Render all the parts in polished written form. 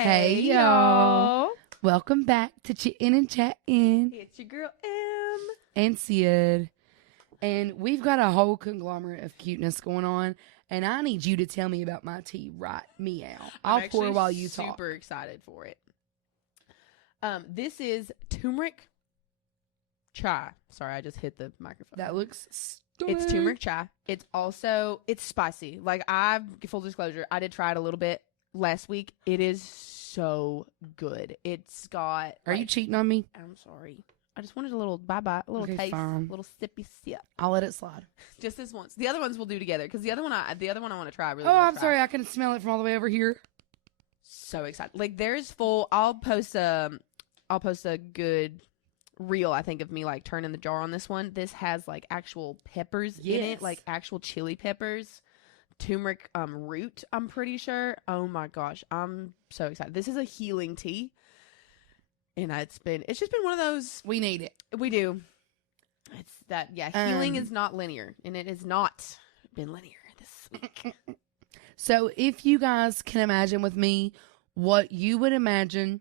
Hey, y'all. Welcome back to Chittin and Chattin. It's your girl, M. And Sid. And we've got a whole conglomerate of cuteness going on. And I need you to tell me about my tea right meow. I'll pour while you talk. I'm super excited for it. This is turmeric chai. Sorry, I just hit the microphone. That looks stunning. It's turmeric chai. It's spicy. Like, full disclosure, I did try it a little bit last week. It is so good. It's got... Are you cheating on me? I'm sorry. I just wanted a little bye-bye, a little taste, fine. a little sippy sip. I'll let it slide. Just this once. The other ones we'll do together, because the other one I want to try. I'm sorry. I can smell it from all the way over here. So excited. Like, there's full... I'll post a good reel, I think, of me, like, turning the jar on this one. This has, like, actual peppers in it, like, actual chili peppers. Turmeric root, I'm pretty sure. Oh my gosh, I'm so excited. This is a healing tea, and it's just been one of those. We need it. We do. It's that, healing is not linear, and it has not been linear this week. So if you guys can imagine with me what you would imagine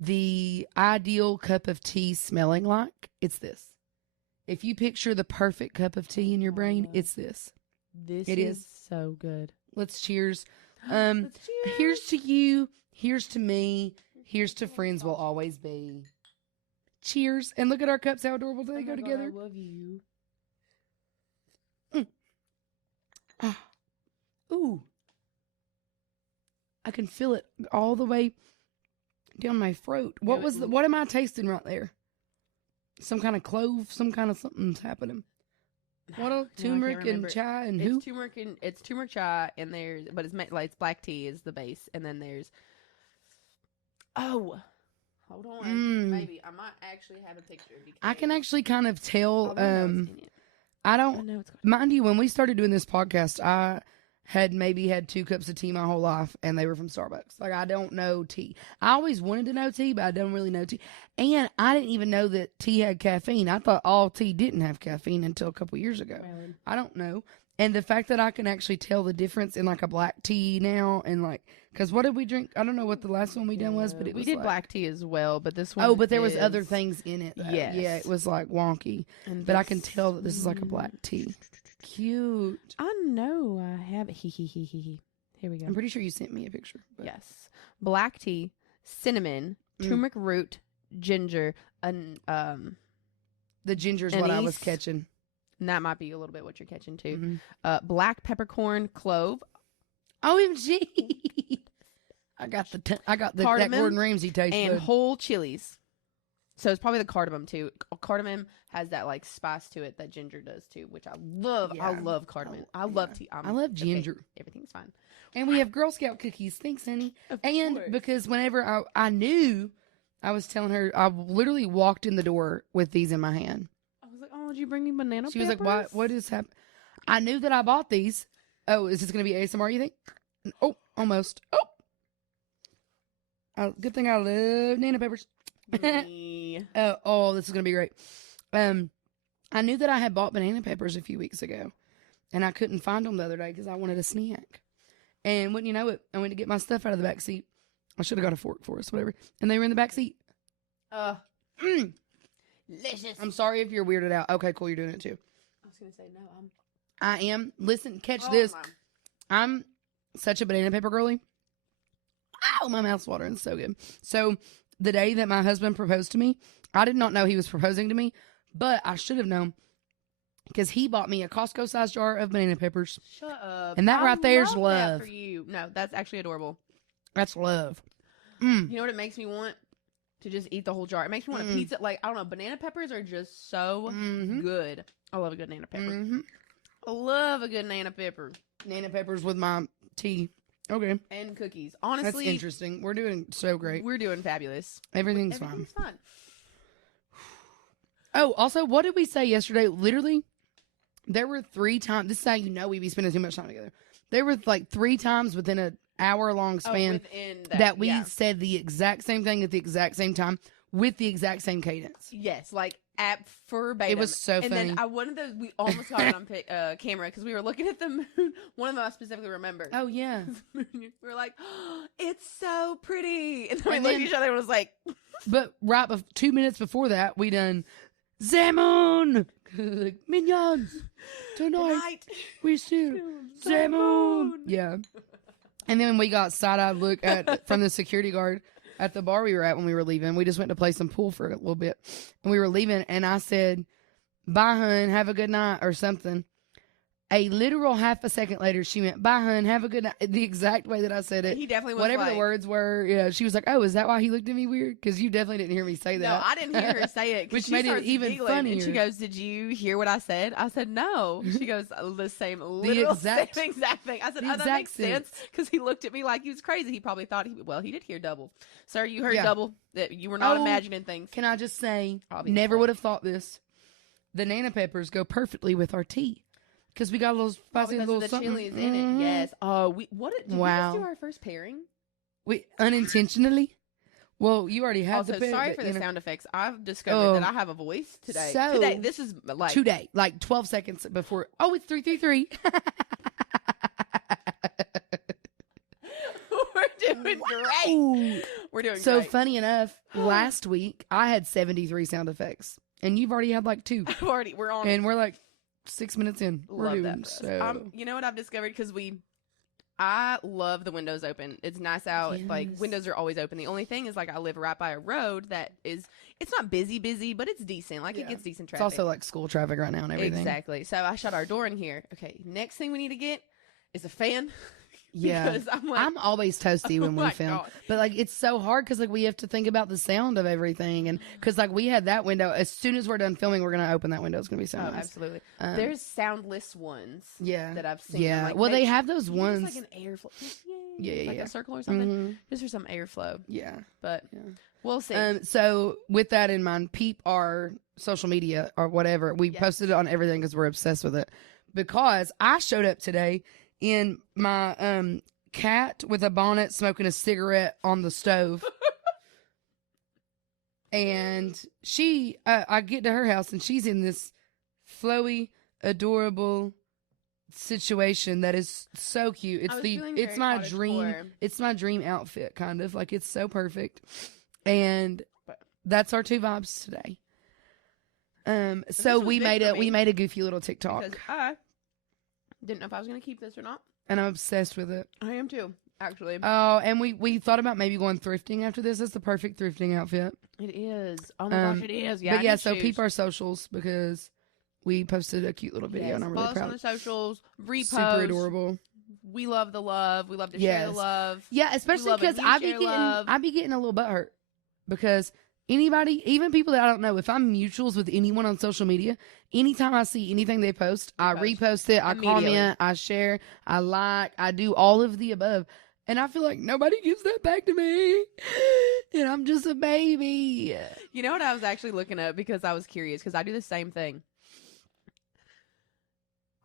the ideal cup of tea smelling like, it's this. If you picture the perfect cup of tea in your brain, it's this. This is so good. Let's cheers. Let's cheers. Here's to you. Here's to me. Here's to friends will always be. Cheers. And look at our cups. How adorable do they go together? I love you. Ooh. I can feel it all the way down my throat. What am I tasting right there? Some kind of clove, some kind of something's happening. What else? Turmeric and chai and who? It's turmeric chai, and it's black tea is the base, and then there's hold on, maybe I might actually have a picture. I can actually kind of tell. I don't know. Mind you, when we started doing this podcast, I had maybe had 2 cups of tea my whole life, and they were from Starbucks. Like, I don't know tea. I always wanted to know tea, but I don't really know tea. And I didn't even know that tea had caffeine. I thought all tea didn't have caffeine until a couple years ago. Really? I don't know. And the fact that I can actually tell the difference in, like, a black tea now, and, like, because what did we drink? I don't know what the last one we done was, but we did like, black tea as well, but this one Oh, but there was other things in it, though. Yes. Yeah, it was, like, wonky. But I can tell that this is, like, a black tea. Cute. I know I have it. Here we go. I'm pretty sure you sent me a picture. But. Yes. Black tea, cinnamon, turmeric root, ginger, and the ginger's what I was catching. And that might be a little bit what you're catching too. Black peppercorn, clove. OMG. I got the that Gordon Ramsay taste and good. Whole chilies. So it's probably the cardamom too. Cardamom has that like spice to it that ginger does too, which I love. Yeah. I love cardamom. I love tea. I love ginger. Okay, everything's fine. And we have Girl Scout cookies. Thanks, honey. Of and course. Because whenever I knew, I was telling her, I literally walked in the door with these in my hand. I was like, "Oh, did you bring me banana peppers?" She was like, "What is happening?" I knew that I bought these. Oh, is this going to be ASMR? You think? Oh, almost. Good thing I love banana peppers. This is gonna be great. I knew that I had bought banana peppers a few weeks ago, and I couldn't find them the other day because I wanted a snack. And wouldn't you know it, I went to get my stuff out of the back seat. I should have got a fork for us, whatever. And they were in the back seat. Delicious. I'm sorry if you're weirded out. Okay, cool. You're doing it too. I was gonna say no. I am. Listen, catch this. I'm such a banana pepper girly. Oh, my mouth's watering. It's so good. So the day that my husband proposed to me, I did not know he was proposing to me, but I should have known because he bought me a Costco-sized jar of banana peppers. Shut up. And that right there is love. That for you. No, that's actually adorable. That's love. You know what it makes me want? To just eat the whole jar. It makes me want a pizza. Like, I don't know. Banana peppers are just so good. I love a good banana pepper. I love a good banana pepper. Banana peppers with my tea. Okay. And cookies. Honestly. That's interesting. We're doing so great. We're doing fabulous. Everything's fine. Oh, also, what did we say yesterday? Literally, there were 3 times. This is how you know we be spending too much time together. There were like 3 times within an hour-long span that we said the exact same thing at the exact same time with the exact same cadence. Yes, like at verbatim. It was so funny. And then one of those, we almost got it on camera because we were looking at the moon. One of them I specifically remember. Oh, yeah. We were like, oh, it's so pretty. And then we looked at each other and was like... But 2 minutes before that, we done, Zamon! Like, Minions! Tonight, we still, Zamon! Yeah. And then we got side-eyed look from the security guard at the bar we were at when we were leaving. We just went to play some pool for a little bit. And we were leaving, and I said, bye, hun, have a good night, or something. A literal half a second later, she went, bye, hun, have a good night. The exact way that I said it. He definitely was whatever the words were. Yeah, she was like, oh, is that why he looked at me weird? Because you definitely didn't hear me say that. No, I didn't hear her say it. Which made it even funnier. And she goes, did you hear what I said? I said, no. She goes, the same exact thing. I said, oh, that makes sense. Because he looked at me like he was crazy. He probably thought, he did hear double. Sir, you heard double. That you were not imagining things. Can I just say, never would have thought this. The Nana peppers go perfectly with our tea. Because we got a little spicy little something. The chili is in it. Yes. Oh, did we just do our first pairing? We unintentionally. Well, you already had the pick. Sorry for the sound effects. I've discovered that I have a voice today. Today, this is like today, like 12 seconds before. Oh, it's 333. We're doing great. We're doing so great. Funny enough, last week I had 73 sound effects, and you've already had like 2. We're on, and we're like 6 minutes in. Love that. So. You know what I've discovered? Because I love the windows open. It's nice out. Yes. Like, windows are always open. The only thing is, like, I live right by a road that is, it's not busy, but it's decent. Like, it gets decent traffic. It's also like school traffic right now and everything. Exactly. So I shut our door in here. Okay, next thing we need to get is a fan. Yeah, because I'm always toasty when we film, but like it's so hard because like we have to think about the sound of everything, and because like we had that window. As soon as we're done filming, we're gonna open that window. It's gonna be so nice. Absolutely. There's soundless ones. Yeah, that I've seen. Yeah, like, well they have those ones like an airflow. Yeah, like a circle or something. Just for some airflow. Yeah, but we'll see. So with that in mind, peep our social media or whatever. We posted it on everything because we're obsessed with it. Because I showed up today in my cat with a bonnet smoking a cigarette on the stove. And I get to her house and she's in this flowy, adorable situation that is so cute. It's my dream outfit, kind of. Like, it's so perfect. And that's our 2 vibes today. So we made a goofy little TikTok. Because I didn't know if I was going to keep this or not. And I'm obsessed with it. I am too, actually. Oh, and we thought about maybe going thrifting after this. It's the perfect thrifting outfit. It is. Oh my gosh, it is. Yeah, but yeah, so peep our socials because we posted a cute little video and I'm really proud. Follow us on the socials. Repost. Super adorable. We love the love. We love to share the love. Yeah, especially because I be getting a little butthurt because anybody, even people that I don't know, if I'm mutuals with anyone on social media, anytime I see anything they post, I repost it, I comment, I share, I like, I do all of the above. And I feel like nobody gives that back to me. And I'm just a baby. You know what I was actually looking up because I was curious because I do the same thing.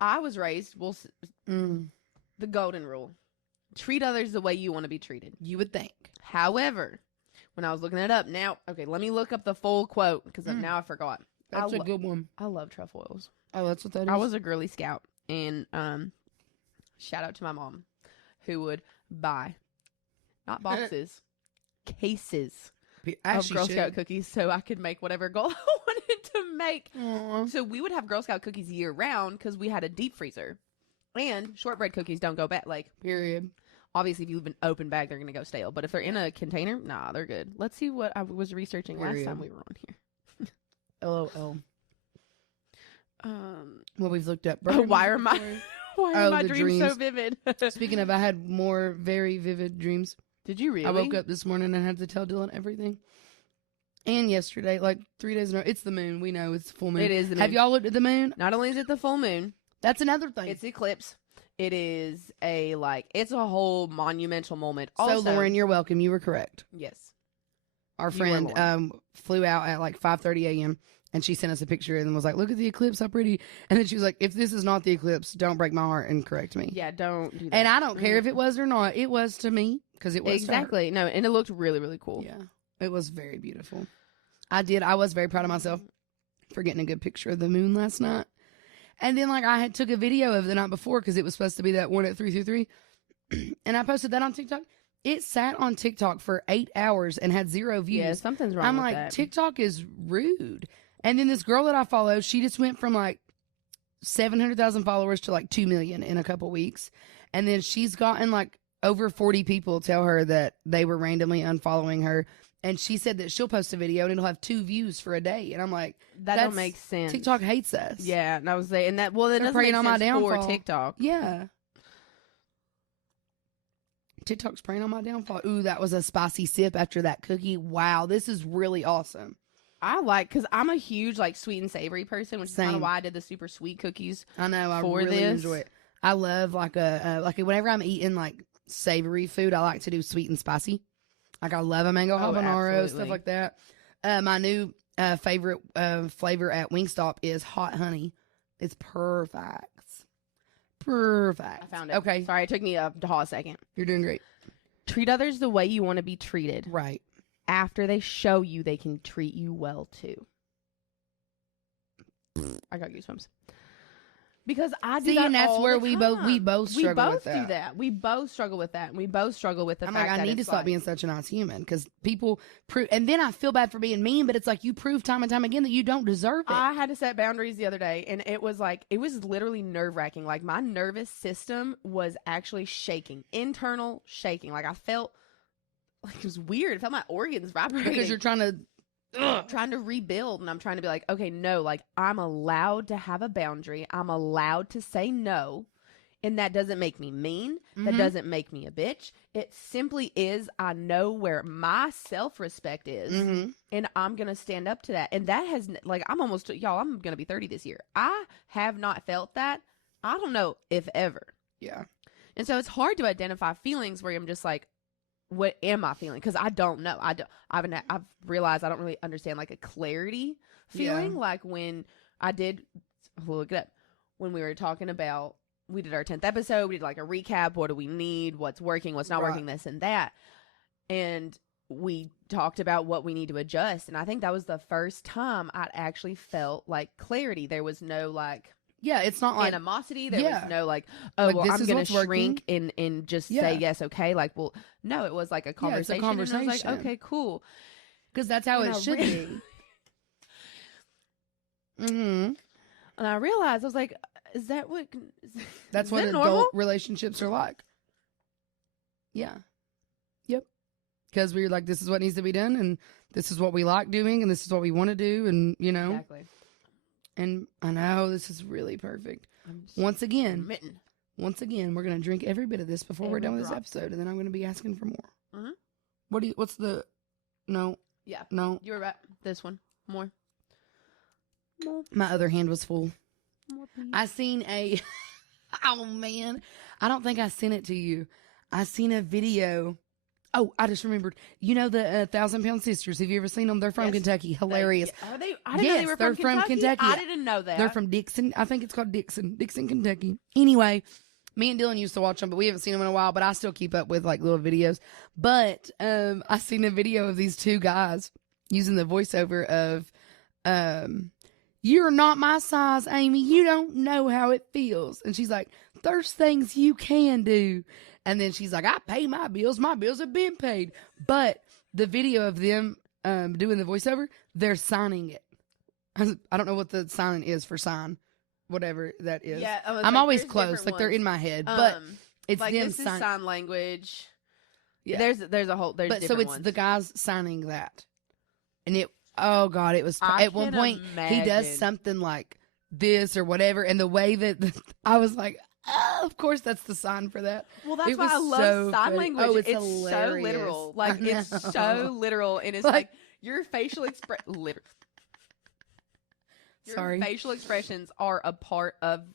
I was raised, the golden rule. Treat others the way you want to be treated. You would think. However, when I was looking it up, now, okay, let me look up the full quote because now I forgot. That's a good one. I love truffle oils. Oh, that's what that is? I was a girly scout, and shout out to my mom who would buy, not boxes, cases of Girl Scout cookies so I could make whatever goal I wanted to make. Aww. So we would have Girl Scout cookies year round because we had a deep freezer. And shortbread cookies don't go bad. Like, period. Obviously, if you leave an open bag, they're going to go stale. But if they're in a container, nah, they're good. Let's see what I was researching last time we were on here. LOL. Well, we've looked up. Why are my dreams so vivid? Speaking of, I had more very vivid dreams. Did you really? I woke up this morning and had to tell Dylan everything. And yesterday, like 3 days in a row. It's the moon. We know it's full moon. It is the moon. Have y'all looked at the moon? Not only is it the full moon. That's another thing. It's eclipse. It is it's a whole monumental moment. Also, so, Lauren, you're welcome. You were correct. Yes. Our friend flew out at like 5:30 a.m. and she sent us a picture and was like, look at the eclipse, how pretty. And then she was like, if this is not the eclipse, don't break my heart and correct me. Yeah, don't do that. And I don't care if it was or not. It was to me because it was exactly. No, and it looked really, really cool. Yeah, it was very beautiful. I was very proud of myself for getting a good picture of the moon last night. And then, like, I took a video of the night before because it was supposed to be that one at 333. And I posted that on TikTok. It sat on TikTok for 8 hours and had 0 views. Yeah, something's wrong I'm with like, that. TikTok is rude. And then this girl that I follow, she just went from like 700,000 followers to like 2 million in a couple weeks. And then she's gotten like over 40 people tell her that they were randomly unfollowing her. And she said that she'll post a video and it'll have 2 views for a day. And I'm like, that don't make sense. TikTok hates us. Yeah, and I was saying that. Well, that They're doesn't make preying on my sense for downfall. TikTok. Yeah. TikTok's preying on my downfall. Ooh, that was a spicy sip after that cookie. Wow, this is really awesome. I like, because I'm a huge like sweet and savory person, which is kind of why I did the super sweet cookies. I know, I for really this. enjoy it. I love like whenever I'm eating like savory food, I like to do sweet and spicy. Like I love a mango habanero, stuff like that. My new favorite flavor at Wingstop is hot honey. It's perfect. Perfect. I found it. Okay. Sorry, it took me a second. You're doing great. Treat others the way you want to be treated. Right. After they show you they can treat you well too. I got goosebumps. Because I do that and that's all where the we time. both struggle with that. do that. We both struggle with that. And we both struggle with the I'm fact like, that I need to it's stop like, being such a nice human because people prove, and then I feel bad for being mean, but it's like you prove time and time again that you don't deserve it. I had to set boundaries the other day, and it was literally nerve wracking. Like my nervous system was actually shaking, internal shaking. Like I felt like it was weird. I felt my organs vibrating because you're trying to rebuild, and I'm trying to be like, okay, no, like I'm allowed to have a boundary. I'm allowed to say no. And that doesn't make me mean. That doesn't make me a bitch. It simply is, I know where my self-respect is, and I'm going to stand up to that. And that has, like, I'm going to be 30 this year. I have not felt that. I don't know if ever. Yeah. And so it's hard to identify feelings where I'm just like, what am I feeling? Because I don't know. I've realized I don't really understand like a clarity feeling. Yeah. Like when I did look it up, when we were talking about, we did our 10th episode, we did like a recap. What do we need? What's working? What's not working? This and that. And we talked about what we need to adjust. And I think that was the first time I actually felt like clarity. There was no like, yeah, it's not like animosity. There was no like, oh, like, well, I'm going to shrink working. and just say yes, okay. Like, well, no, it was like a conversation. Yeah, it's a conversation. And I was like, okay, cool. Because that's how it should be. And I realized, I was like, is that what? That's what adult relationships are like. Yeah. Yep. Because we're like, this is what needs to be done, and this is what we like doing, and this is what we want to do, and you know. Exactly. And I know this is really perfect. Once again, we're gonna drink every bit of this before we're done with this episode, and then I'm gonna be asking for more. What's the? No. Yeah. No. You were right. This one. More. My other hand was full. More, please. I seen a. Oh man, I don't think I sent it to you. I seen a video. Oh, I just remembered. You know the 1,000 Pound Sisters? Have you ever seen them? They're from Kentucky. Hilarious. Are they? I didn't know they were from Kentucky. I didn't know that. They're from Dixon. I think it's called Dixon, Kentucky. Anyway, me and Dylan used to watch them, but we haven't seen them in a while. But I still keep up with like little videos. But I seen a video of these 2 guys using the voiceover of, "You're not my size, Amy. You don't know how it feels." And she's like, "There's things you can do." And then she's like, "I pay my bills. My bills have been paid." But the video of them doing the voiceover, they're signing it. I don't know what the sign is for sign, whatever that is. Yeah, I'm always close. Like they're in my head, but it's like them this is sign language. Yeah. There's a whole but so it's ones. the guys signing that, and it. Oh God, it was at one point he does something like this or whatever, and the way that I was like, oh, of course that's the sign for that. Well, that's why I love sign language. Oh, it's so literal. Like it's so literal, and it's like your facial expression. Your facial expressions are a part of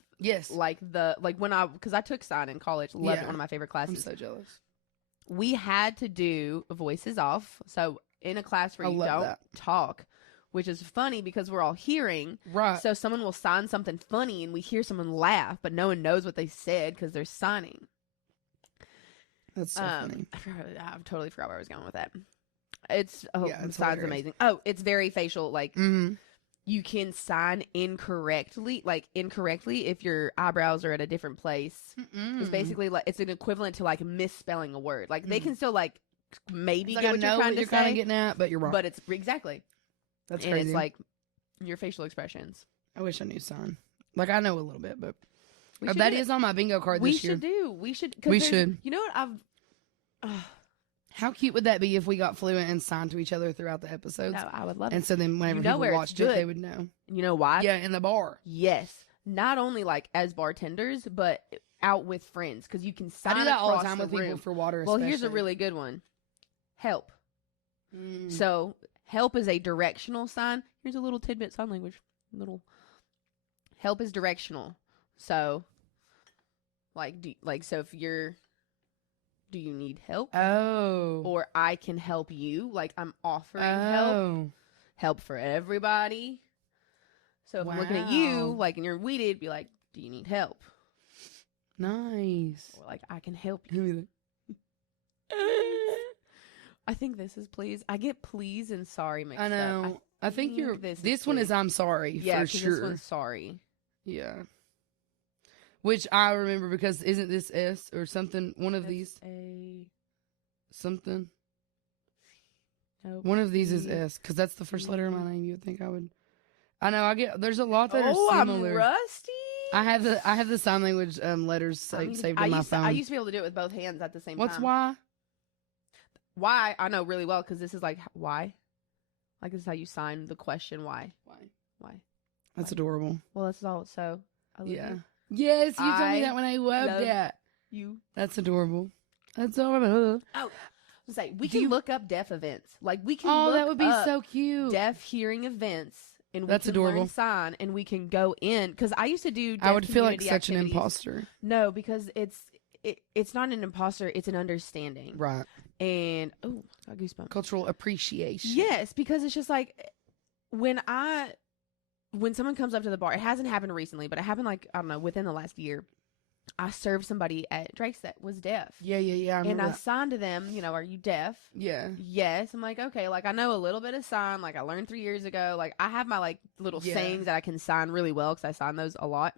like because I took sign in college, loved it, one of my favorite classes. I'm so jealous. We had to do voices off, so in a class where you don't talk, which is funny because we're all hearing. Right. So someone will sign something funny and we hear someone laugh, but no one knows what they said because they're signing. That's so funny. I totally forgot where I was going with that. It's it's sign's amazing. Oh, it's very facial, like you can sign incorrectly if your eyebrows are at a different place. It's basically like it's an equivalent to like misspelling a word. Like they can still like maybe It's get like, what I know you're trying what to you're say, kind of getting at, but you're wrong. but it's exactly That's and crazy. it's like your facial expressions. I wish I knew sign. Like I know a little bit, but We that is on my bingo card we this year. should do. We should. We should. You know what How cute would that be if we got fluent and signed to each other throughout the episodes? No, I would love And it. so then whenever You know people where it's watched it, good. they would know. You know why? Yeah, in the bar. Yes. Not only like as bartenders, but out with friends because you can sign I do that all the across time with room. people for water. Well, here's a especially. really good one. Help. Mm. So help is a directional sign. Here's a little tidbit sign language. Help is directional. So so if you're do you need help? Oh. Or I can help you. Like I'm offering help. Help for everybody. So if I'm looking at you, Wow. like, and you're weeded, be like, do you need help? Nice. Or like, I can help you. I think this is please. I get please and sorry mixed I know. up. I think you're. this This is one is please. I'm sorry Yeah, for 'cause sure. this one's sorry. Yeah. Which I remember because isn't this S or something? One of these something. Nope. One of these is S because that's the first letter of my name. You would think I would. I know. I get. There's a lot that are similar. I'm rusty. I have the sign language letters saved in my phone. I used to be able to do it with both hands at the same What's time. why? Why? I know really well because this is like why. Like this is how you sign the question why. Why? That's adorable. Well, that's all. So I love Yeah. you. Yes, you told I me that when I loved love that. You. That's adorable. That's adorable. Oh, say we can look up deaf events. Like we can. Oh, look that would be up so cute. Deaf hearing events, and That's we can adorable. learn sign, and we can go in because I used to do. Deaf I would feel like community such an activities. imposter. No, because it's not an imposter; it's an understanding. Right. And oh, got goosebumps. Cultural appreciation. Yes, because it's just like when someone comes up to the bar. It hasn't happened recently, but it happened like I don't know within the last year. I served somebody at Drake's that was deaf. Yeah. And I signed to them, are you deaf? Yeah. Yes. I'm like, okay, like I know a little bit of sign, like I learned 3 years ago. Like I have my like little sayings that I can sign really well because I sign those a lot.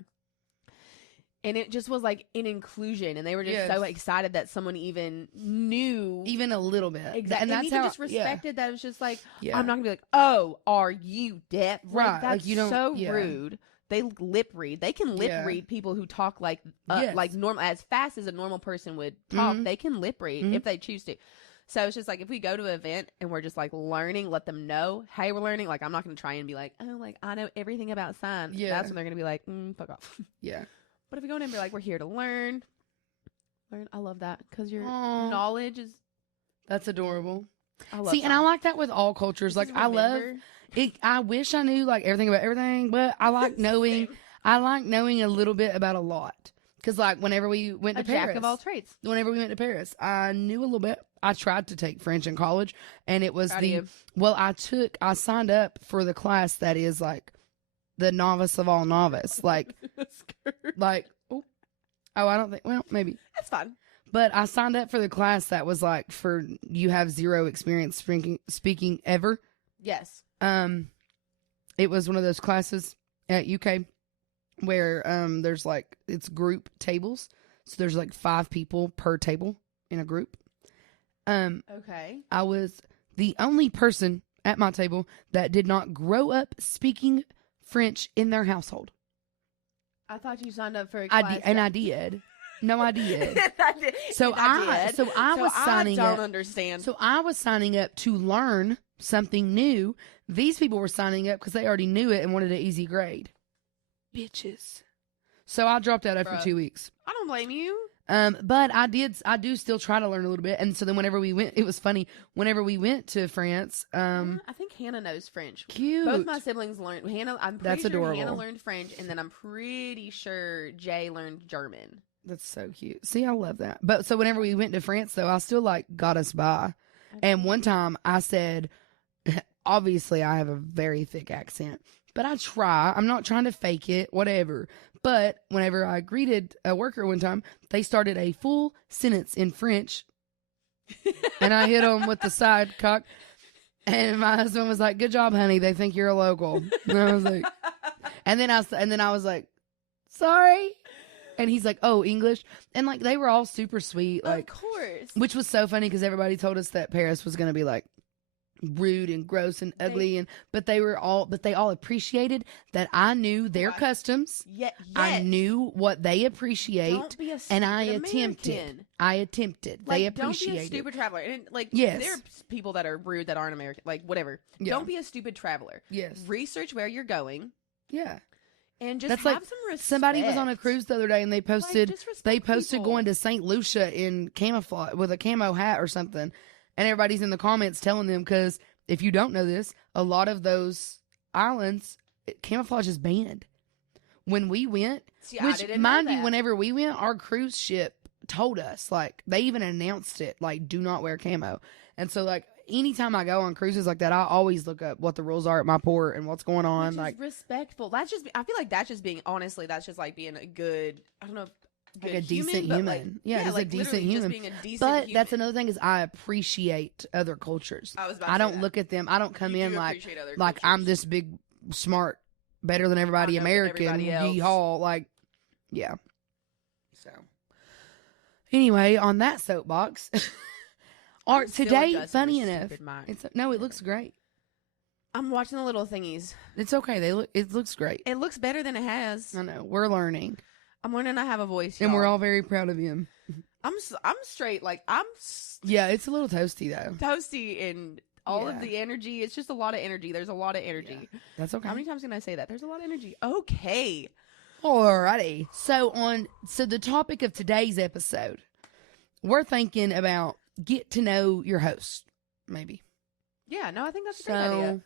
And it just was like an inclusion, and they were just so excited that someone even knew, even a little bit. Exactly, and that's even how just respected that. It was just like, Yeah. I'm not gonna be like, oh, are you deaf? Right, Like, that's like, you don't- so yeah. rude. They lip read. They can lip read people who talk like normal, as fast as a normal person would talk. Mhm. They can lip read Mhm. if they choose to. So it's just like if we go to an event and we're just like learning, let them know, hey, we're learning. Like I'm not gonna try and be like, oh, like I know everything about sign. Yeah. That's when they're gonna be like, fuck off. Yeah. But if we go in and be like, we're here to learn, I love that because your Aw. knowledge is. That's adorable. I love See, and I sign. like that with all cultures. Like Just I love remember- it. I wish I knew like everything about everything, but I like knowing. I like knowing a little bit about a lot. Because like whenever we went to a Paris, jack of all trades. whenever we went to Paris, I knew a little bit. I tried to take French in college, and it was Proud of you. I signed up for the class that is like the novice of all novice. Like, I don't think, well, maybe. That's fine. But I signed up for the class that was like for you have zero experience speaking ever. Yes. It was one of those classes at UK where there's like it's group tables, so there's like 5 people per table in a group. Okay. I was the only person at my table that did not grow up speaking French in their household. I thought you signed up for a class. I did. No, I did. I did. So I was signing I up. don't understand. So I was signing up to learn something new. These people were signing up because they already knew it and wanted an easy grade. Bitches. So I dropped out after Bruh. 2 weeks. I don't blame you. But I do still try to learn a little bit. And so then whenever we went, it was funny. Whenever we went to France, I think Hannah knows French. cute. Both my siblings learned. Hannah, I'm pretty That's sure adorable. Hannah learned French, and then I'm pretty sure Jay learned German. That's so cute. See, I love that. But so whenever we went to France, though, I still like got us by. And one time I said, obviously I have a very thick accent, but I try. I'm not trying to fake it, whatever. But whenever I greeted a worker one time, they started a full sentence in French. And I hit them with the side cock. And my husband was like, "Good job, honey. They think you're a local." And I was like, and then I was like, "Sorry." And he's like, "Oh, English." And like they were all super sweet, like, of course. which was so funny because everybody told us that Paris was gonna be like rude and gross and ugly, but they all appreciated that I knew their customs. Yes. I knew what they appreciate. Don't be a and I American. attempted. Like, they appreciate don't be a stupid it. traveler. And like, Yes. there are people that are rude that aren't American. Like, whatever. Yeah. Don't be a stupid traveler. Yes. Research where you're going. Yeah. And just That's have like some respect. somebody was on a cruise the other day and they posted just respect people. going to St. Lucia in camouflage with a camo hat or something, and everybody's in the comments telling them, because if you don't know this, a lot of those islands camouflage is banned. When we went, See, I which didn't mind know you, that. whenever we went, our cruise ship told us, like, they even announced it, like, do not wear camo. And so, like, anytime I go on cruises like that, I always look up what the rules are at my port and what's going on. Which like is respectful. That's just. I feel like that's just being. Honestly, that's just like being a good. I don't know. like Good a decent but, human. like, yeah, just like a decent literally human. Just being a decent But human. that's another thing is I appreciate other cultures. I was about to I say don't that. look at them. I don't come You in do like appreciate other I'm cultures. this big smart, better than everybody I know, but American. everybody else. Yeehaw, like, yeah. So anyway, on that soapbox, art still today. adjusting Funny this enough, stupid mic. it looks great. I'm watching the little thingies. It's okay. It looks great. It looks better than it has. I know we're learning, I'm learning I have a voice, and we're y'all. all very proud of him. I'm straight. Like I'm Yeah, it's a little toasty though. toasty and all Yeah. of the energy. It's just a lot of energy. There's a lot of energy. Yeah, that's okay. How many times can I say that? There's a lot of energy. Okay. Alrighty. So the topic of today's episode, we're thinking about get to know your host, maybe. Yeah. No, I think that's a great idea.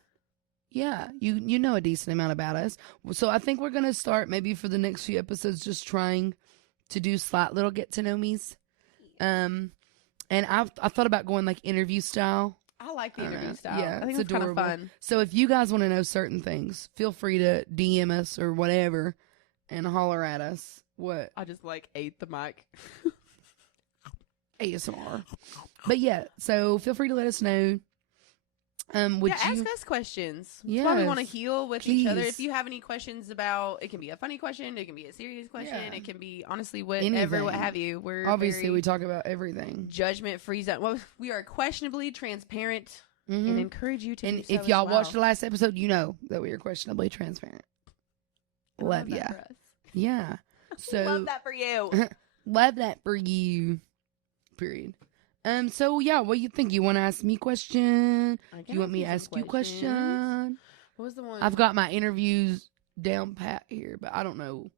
Yeah, you know a decent amount about us. So I think we're gonna start maybe for the next few episodes just trying to do slight little get to know me's. And I thought about going like interview style. I like the I don't interview know. style. Yeah, I think it's it's kind of adorable. fun. So if you guys want to know certain things, feel free to DM us or whatever and holler at us. What? I just like ate the mic. ASMR. But yeah, so feel free to let us know. Would yeah, you ask us questions. That's why we want to Yes, heal with each other. please. If you have any questions about, it can be a funny question, it can be a serious question, Yeah. it can be honestly whatever, what Anything. have you. We're obviously very we talk about everything. judgment free zone. Well, we are questionably transparent and Mhm. encourage you to. And do so if as y'all well. watched the last episode, you know that we are questionably transparent. I Love that ya. for us. Yeah. So Love that for you. love that for you. Period. So yeah, what you think? You want to ask me a question? I Do can you want me to some ask you a questions. question? What was the one? I've got my interviews down pat here, but I don't know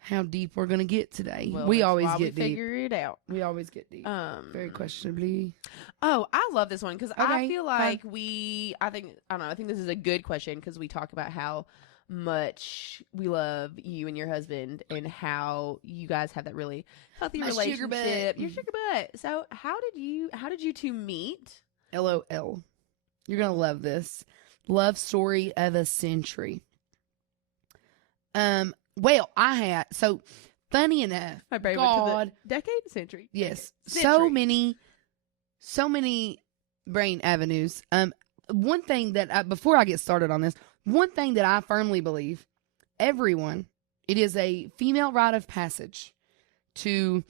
how deep we're gonna get today. Well, we that's always why get we deep. figure it out. We always get deep. Very questionably. Oh, I love this one because I Okay, feel fine. like I think this is a good question because we talk about how much we love you and your husband and how you guys have that really healthy My relationship. sugar butt. Your sugar butt. So how did you two meet? LOL. You're gonna love this. Love story of a century. Well, funny enough, My brain God, went to the decade, century. yes, Century. so many brain avenues. One thing that before I get started on this, one thing that I firmly believe, it is a female rite of passage to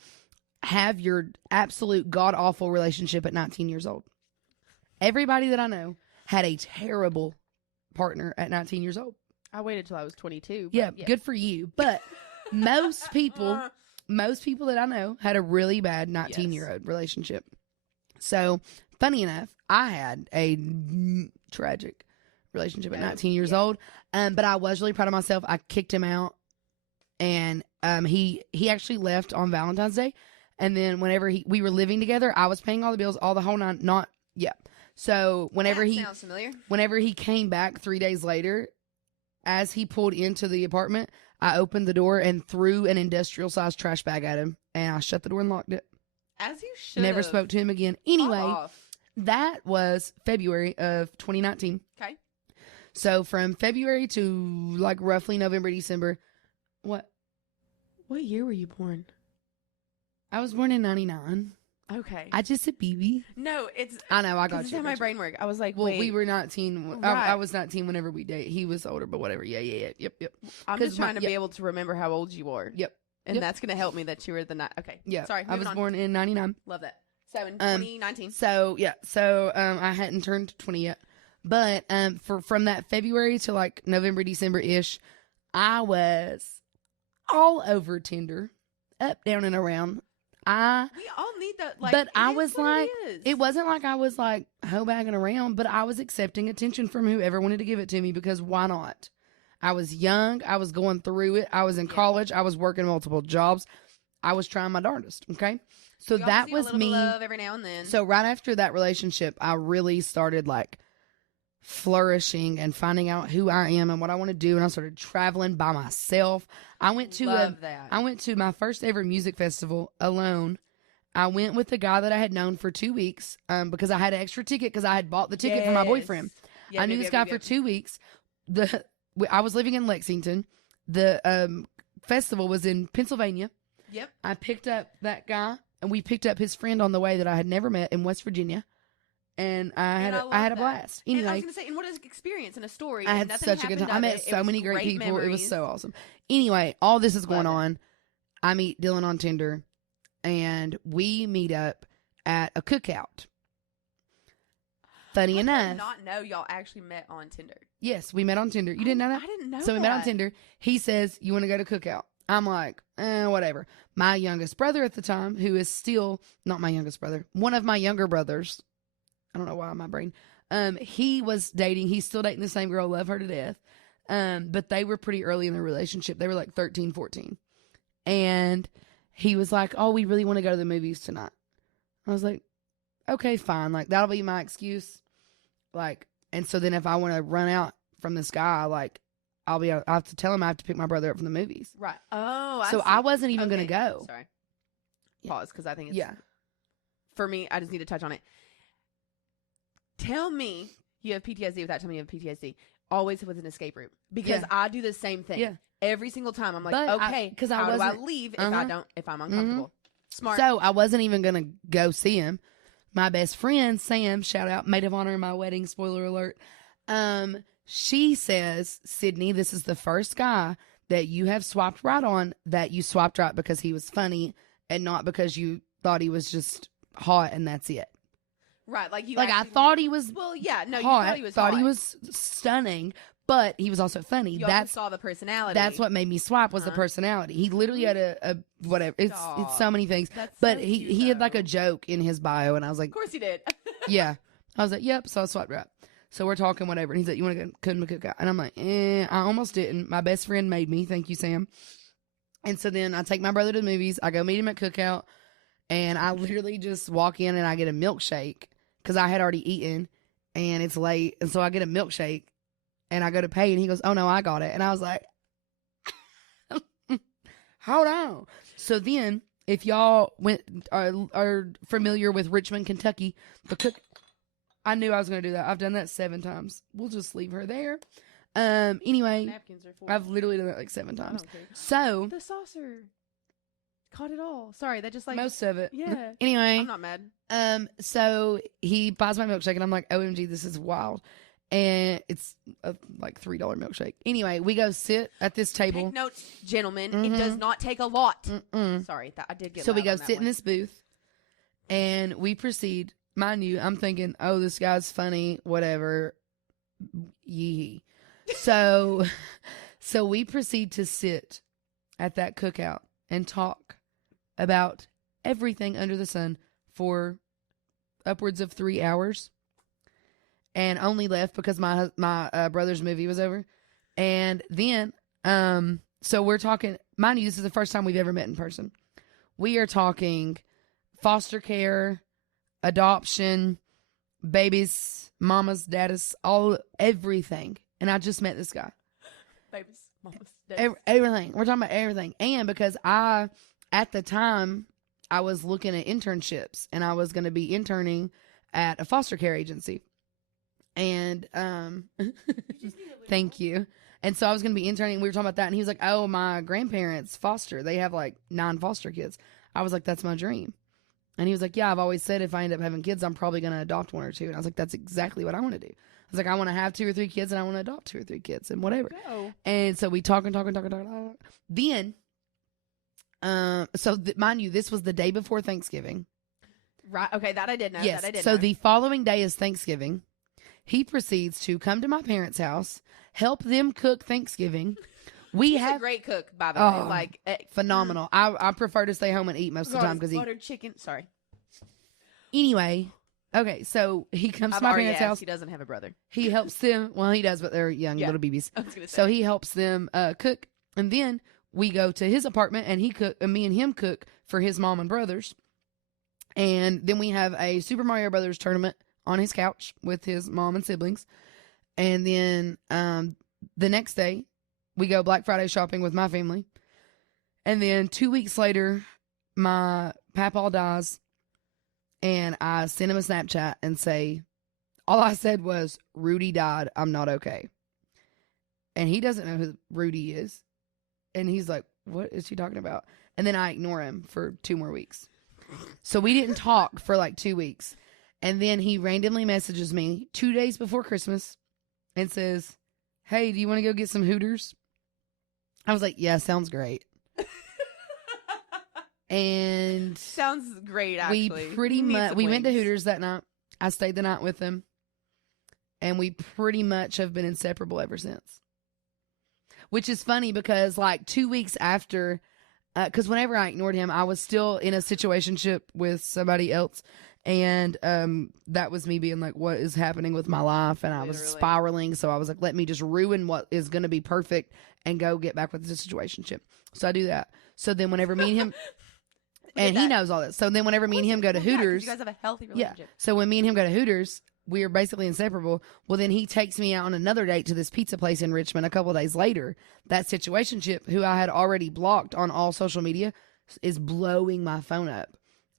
have your absolute god awful relationship at 19 years old. Everybody that I know had a terrible partner at 19 years old. I waited till I was 22. But Yeah, good for you. But most people that I know had a really bad 19-year-old relationship. So, funny enough, I had a tragic relationship at 19 years old. But I was really proud of myself. I kicked him out, and he actually left on Valentine's Day. And then whenever we were living together, I was paying all the bills, all the whole nine. So whenever sounds familiar. whenever he came back 3 days later, as he pulled into the apartment, I opened the door and threw an industrial-sized trash bag at him, and I shut the door and locked it. As you should. Never spoke to him again. Anyway, that was February of 2019. Okay. So from February to like roughly November, December. What year were you born? I was born in 99. Okay. I just said BB. No, it's. I know. I got This you. is how my brain worked. I was like, well, wait. we were 19. Right. I was 19 whenever we dated. He was older, but whatever. Yeah. Yep. I'm just trying to be able to remember how old you were. Yep. And that's going to help me that you were the night. Okay. Yeah. Sorry. I was born in 99. Love that. So in 2019. So yeah. So I hadn't turned 20 yet, but from that February to like November, December ish, I was all over Tinder, up, down, and around. We all need that. Like, but I was like, it wasn't like I was like hoe bagging around, but I was accepting attention from whoever wanted to give it to me because why not? I was young. I was going through it. I was in college. I was working multiple jobs. I was trying my darndest. Okay. So that was me. Love every now and then. So right after that relationship, I really started like flourishing and finding out who I am and what I want to do. And I started traveling by myself. I went to my first ever music festival alone. I went with the guy that I had known for 2 weeks because I had an extra ticket because I had bought the ticket for my boyfriend. I knew this guy for 2 weeks. I was living in Lexington. The festival was in Pennsylvania. Yep. I picked up that guy and we picked up his friend on the way that I had never met in West Virginia. And I had a blast. Anyway, and I was going to say, and what an experience and a story. I had such a good time. I met so many great people. Memories. It was so awesome. Anyway, all this is going on. I meet Dylan on Tinder, and we meet up at a cookout. Funny enough, I did not know y'all actually met on Tinder. Yes, we met on Tinder. You didn't know that? I didn't know. So we met on Tinder. He says, "You want to go to cookout?" I'm like, whatever. My youngest brother at the time, who is still not my youngest brother, one of my younger brothers. I don't know why my brain. He was dating. He's still dating the same girl. Love her to death. But they were pretty early in their relationship. They were like 13, 14. And he was like, "Oh, we really want to go to the movies tonight." I was like, "Okay, fine. Like that'll be my excuse." Like, and so then if I want to run out from this guy, like I have to tell him I have to pick my brother up from the movies. Right. Oh, so I wasn't even going to go. Sorry. Pause because I think it's yeah. For me, I just need to touch on it. Tell me you have PTSD without telling me you have PTSD. Always with an escape route. Because I do the same thing. Yeah. Every single time. I'm like, okay, how do I leave if I'm uncomfortable? Mm-hmm. Smart. So I wasn't even going to go see him. My best friend, Sam, shout out, maid of honor in my wedding, spoiler alert. She says, "Sydney, this is the first guy that you have swiped right on that you swiped right because he was funny and not because you thought he was just hot and that's it." Right, like you. Like I thought he was. Well, yeah, no, hot, you thought he was stunning, but he was also funny. You also saw the personality. That's what made me swipe was the personality. He literally had a whatever. It's so many things. But so he had like a joke in his bio, and I was like, of course he did. Yeah, I was like, yep. So I swiped right. So we're talking whatever, and he's like, "You want to go to the cookout?" And I'm like, I almost didn't. My best friend made me. Thank you, Sam. And so then I take my brother to the movies. I go meet him at cookout, and I literally just walk in and I get a milkshake. Because I had already eaten, and it's late, and so I get a milkshake, and I go to pay, and he goes, "Oh, no, I got it." And I was like, hold on. So then, if y'all are familiar with Richmond, Kentucky, I knew I was going to do that. I've done that 7 times. We'll just leave her there. Anyway, napkins are full. I've literally done that like 7 times. So the saucer caught it all. Sorry, that just like most of it. Yeah. Anyway, I'm not mad. So he buys my milkshake, and I'm like, "OMG, this is wild." And it's a like $3 milkshake. Anyway, we go sit at this table. Take notes, gentlemen. Mm-hmm. It does not take a lot. Sorry, I did get. So we go sit in this booth, and we proceed. Mind you, I'm thinking, "Oh, this guy's funny, whatever." Yee. So we proceed to sit at that cookout and talk about everything under the sun for upwards of 3 hours, and only left because my brother's movie was over. And then so we're talking, mind you, this is the first time we've ever met in person. We are talking foster care, adoption, babies, mamas, daddies, everything. And I just met this guy. Babies, mamas, daddies. Everything. We're talking about everything. And because at the time, I was looking at internships, and I was going to be interning at a foster care agency. And thank you. And so I was going to be interning. We were talking about that, and he was like, "Oh, my grandparents foster. They have like 9 foster kids." I was like, "That's my dream." And he was like, yeah, I've always said if I end up having kids, I'm probably going to adopt 1 or 2. And I was like, that's exactly what I want to do. I was like, I want to have 2 or 3 kids and I want to adopt 2 or 3 kids and whatever. Go. And so we talk. Then, mind you, this was the day before Thanksgiving. Right. Okay. That I did know. Yes. That I did so know. the following day is Thanksgiving. He proceeds to come to my parents' house, help them cook Thanksgiving. He's a great cook, by the way. Like phenomenal. I prefer to stay home and eat most of the time because buttered chicken. Sorry. Anyway, okay, so he comes to my parents' house. He doesn't have a brother. He helps them. Well, he does, but they're young little babies. I was gonna say. So he helps them cook, and then we go to his apartment, and me and him cook for his mom and brothers, and then we have a Super Mario Brothers tournament on his couch with his mom and siblings, and then the next day. We go Black Friday shopping with my family. And then 2 weeks later, my papaw dies. And I send him a Snapchat and say, all I said was, Rudy died. I'm not okay. And he doesn't know who Rudy is. And he's like, what is she talking about? And then I ignore him for 2 more weeks. So we didn't talk for like 2 weeks. And then he randomly messages me 2 days before Christmas and says, hey, do you want to go get some Hooters? I was like, yeah, sounds great. And sounds great, actually. We went to Hooters that night. I stayed the night with him. And we pretty much have been inseparable ever since. Which is funny because like 2 weeks after, because whenever I ignored him, I was still in a situationship with somebody else. And that was me being like, what is happening with my life? And I was spiraling. So I was like, let me just ruin what is going to be perfect and go get back with the situationship. So I do that. So then whenever me and him, and he knows all this. So then whenever me and him go to Hooters. You guys have a healthy relationship. Yeah. So when me and him go to Hooters, we are basically inseparable. Well, then he takes me out on another date to this pizza place in Richmond a couple of days later. That situationship, who I had already blocked on all social media, is blowing my phone up.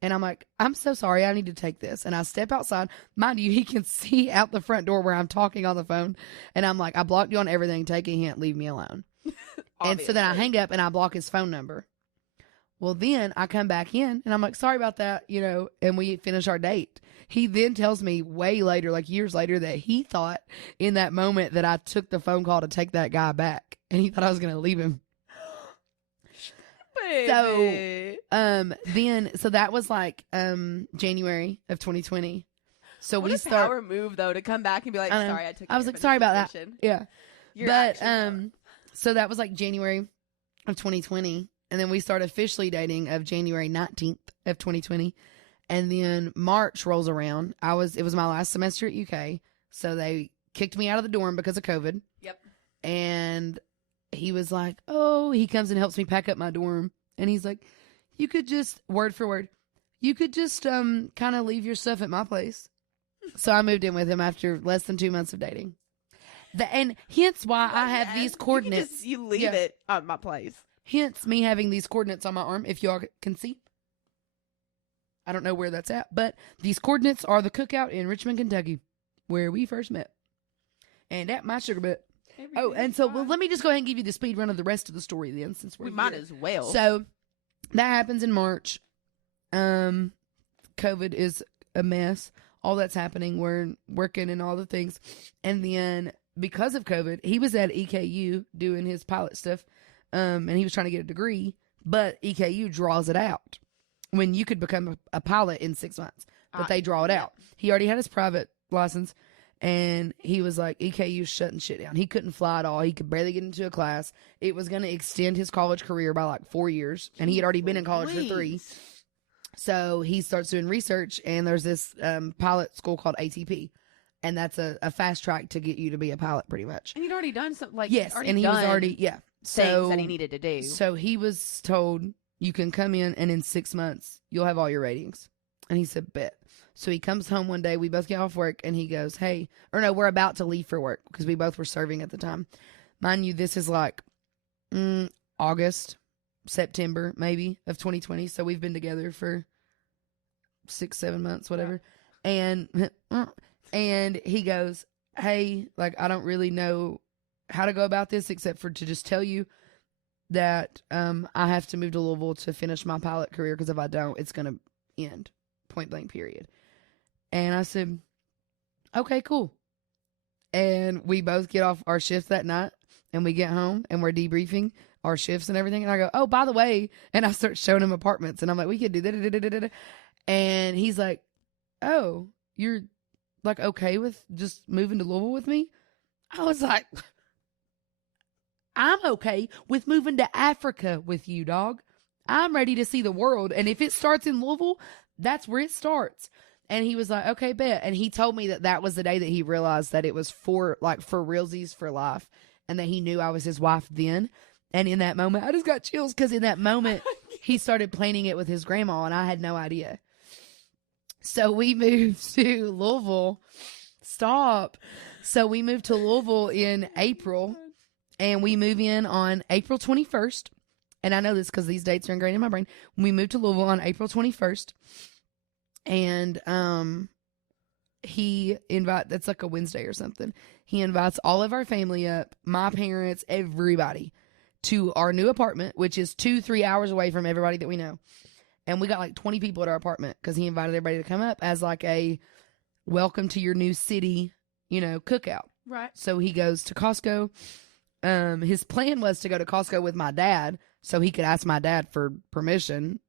And I'm like, I'm so sorry. I need to take this. And I step outside. Mind you, he can see out the front door where I'm talking on the phone. And I'm like, I blocked you on everything. Take a hint. Leave me alone. And so then I hang up and I block his phone number. Well, then I come back in and I'm like, sorry about that, and we finish our date. He then tells me way later, like years later, that he thought in that moment that I took the phone call to take that guy back. And he thought I was going to leave him. Baby. So that was like January of 2020. So what we a power move though to come back and be like, sorry, I was like, sorry about that. Yeah. So that was like January of 2020, and then we started officially dating of January 19th of 2020, and then March rolls around. It was my last semester at UK, so they kicked me out of the dorm because of COVID. Yep. And he was like, oh, he comes and helps me pack up my dorm. And he's like, you could just, word for word, you could just kind of leave your stuff at my place. So I moved in with him after less than 2 months of dating. And hence why I have these coordinates. You leave it at my place. Hence me having these coordinates on my arm, if y'all can see. I don't know where that's at, but these coordinates are the cookout in Richmond, Kentucky, where we first met. And at my sugar butt. And so let me just go ahead and give you the speed run of the rest of the story then, since we might as well. So that happens in March. COVID is a mess. All that's happening. We're working and all the things. And then because of COVID, he was at EKU doing his pilot stuff. And he was trying to get a degree, but EKU draws it out when you could become a pilot in 6 months, but they draw it out. He already had his private license. And he was like, EKU's shutting shit down. He couldn't fly at all. He could barely get into a class. It was going to extend his college career by like 4 years. And he had already been in college for 3. So he starts doing research. And there's this pilot school called ATP. And that's a fast track to get you to be a pilot pretty much. And he'd already done something like yes. And he was already, things that he needed to do. So he was told, you can come in and in 6 months, you'll have all your ratings. And he said, bet. So he comes home one day, we both get off work, and he goes, we're about to leave for work, because we both were serving at the time. Mind you, this is like August, September, maybe, of 2020, so we've been together for 6-7 months, whatever. Yeah. And he goes, hey, like, I don't really know how to go about this, except for to just tell you that I have to move to Louisville to finish my pilot career, because if I don't, it's going to end. point blank period. And I said, okay, cool. And we both get off our shift that night and we get home and we're debriefing our shifts and everything. And I go, oh, by the way, and I start showing him apartments and I'm like, we could do that. And he's like, oh, you're like okay with just moving to Louisville with me? I was like, I'm okay with moving to Africa with you, dog. I'm ready to see the world. And if it starts in Louisville, that's where it starts. And he was like, okay, bet. And he told me that that was the day that he realized that it was for realsies for life. And that he knew I was his wife then. And in that moment, I just got chills because in that moment, he started planning it with his grandma and I had no idea. So we moved to Louisville. Stop. So we moved to Louisville in April. And we move in on April 21st. And I know this because these dates are ingrained in my brain. We moved to Louisville on April 21st. And that's like a Wednesday or something. He invites all of our family up, my parents, everybody, to our new apartment, which is 2-3 hours away from everybody that we know. And we got like 20 people at our apartment because he invited everybody to come up as like a welcome to your new city, cookout. Right. So he goes to Costco. His plan was to go to Costco with my dad so he could ask my dad for permission.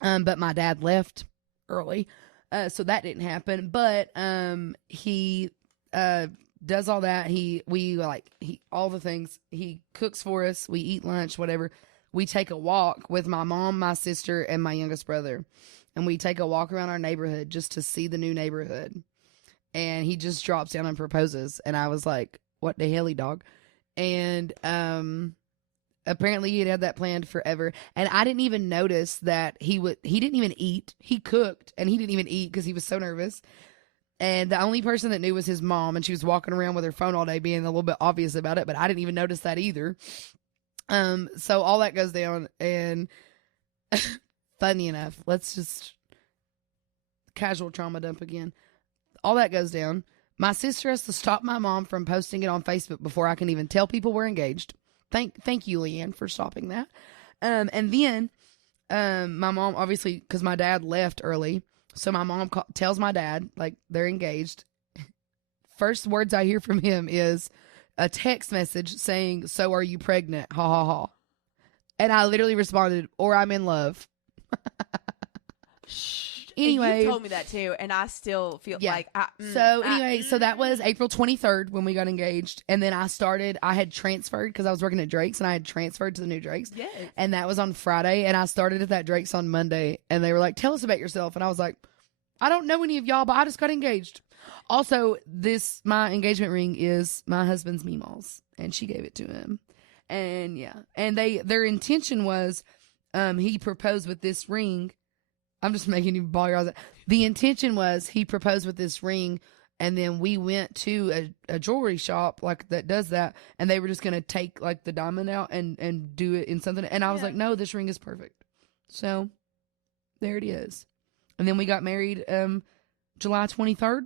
But my dad left early. So that didn't happen. But he does all that. All the things. He cooks for us. We eat lunch, whatever. We take a walk with my mom, my sister, and my youngest brother. And we take a walk around our neighborhood just to see the new neighborhood. And he just drops down and proposes. And I was like, what the hell, dog? And apparently he had that planned forever. And I didn't even notice that he didn't even eat. He cooked and he didn't even eat because he was so nervous. And the only person that knew was his mom, and she was walking around with her phone all day being a little bit obvious about it, but I didn't even notice that either. So all that goes down, and funny enough, let's just casual trauma dump again. All that goes down. My sister has to stop my mom from posting it on Facebook before I can even tell people we're engaged. Thank you, Leanne, for stopping that. And then my mom, obviously, because my dad left early, so my mom tells my dad, like, they're engaged. First words I hear from him is a text message saying, so are you pregnant? Ha, ha, ha. And I literally responded, or I'm in love. Anyway, you told me that too, and I still feel like so that was April 23rd when we got engaged, and then I had transferred because I was working at Drake's, and I had transferred to the new Drake's. Yes. And that was on Friday, and I started at that Drake's on Monday, and they were like, tell us about yourself. And I was like, I don't know any of y'all, but I just got engaged. Also, my engagement ring is my husband's Meemaw's, and she gave it to him. And yeah, and their intention was he proposed with this ring. I'm just making you ball your eyes out. The intention was he proposed with this ring, and then we went to a jewelry shop like that does that, and they were just gonna take like the diamond out and do it in something. And I was like, no, this ring is perfect. So there it is. And then we got married July 23rd,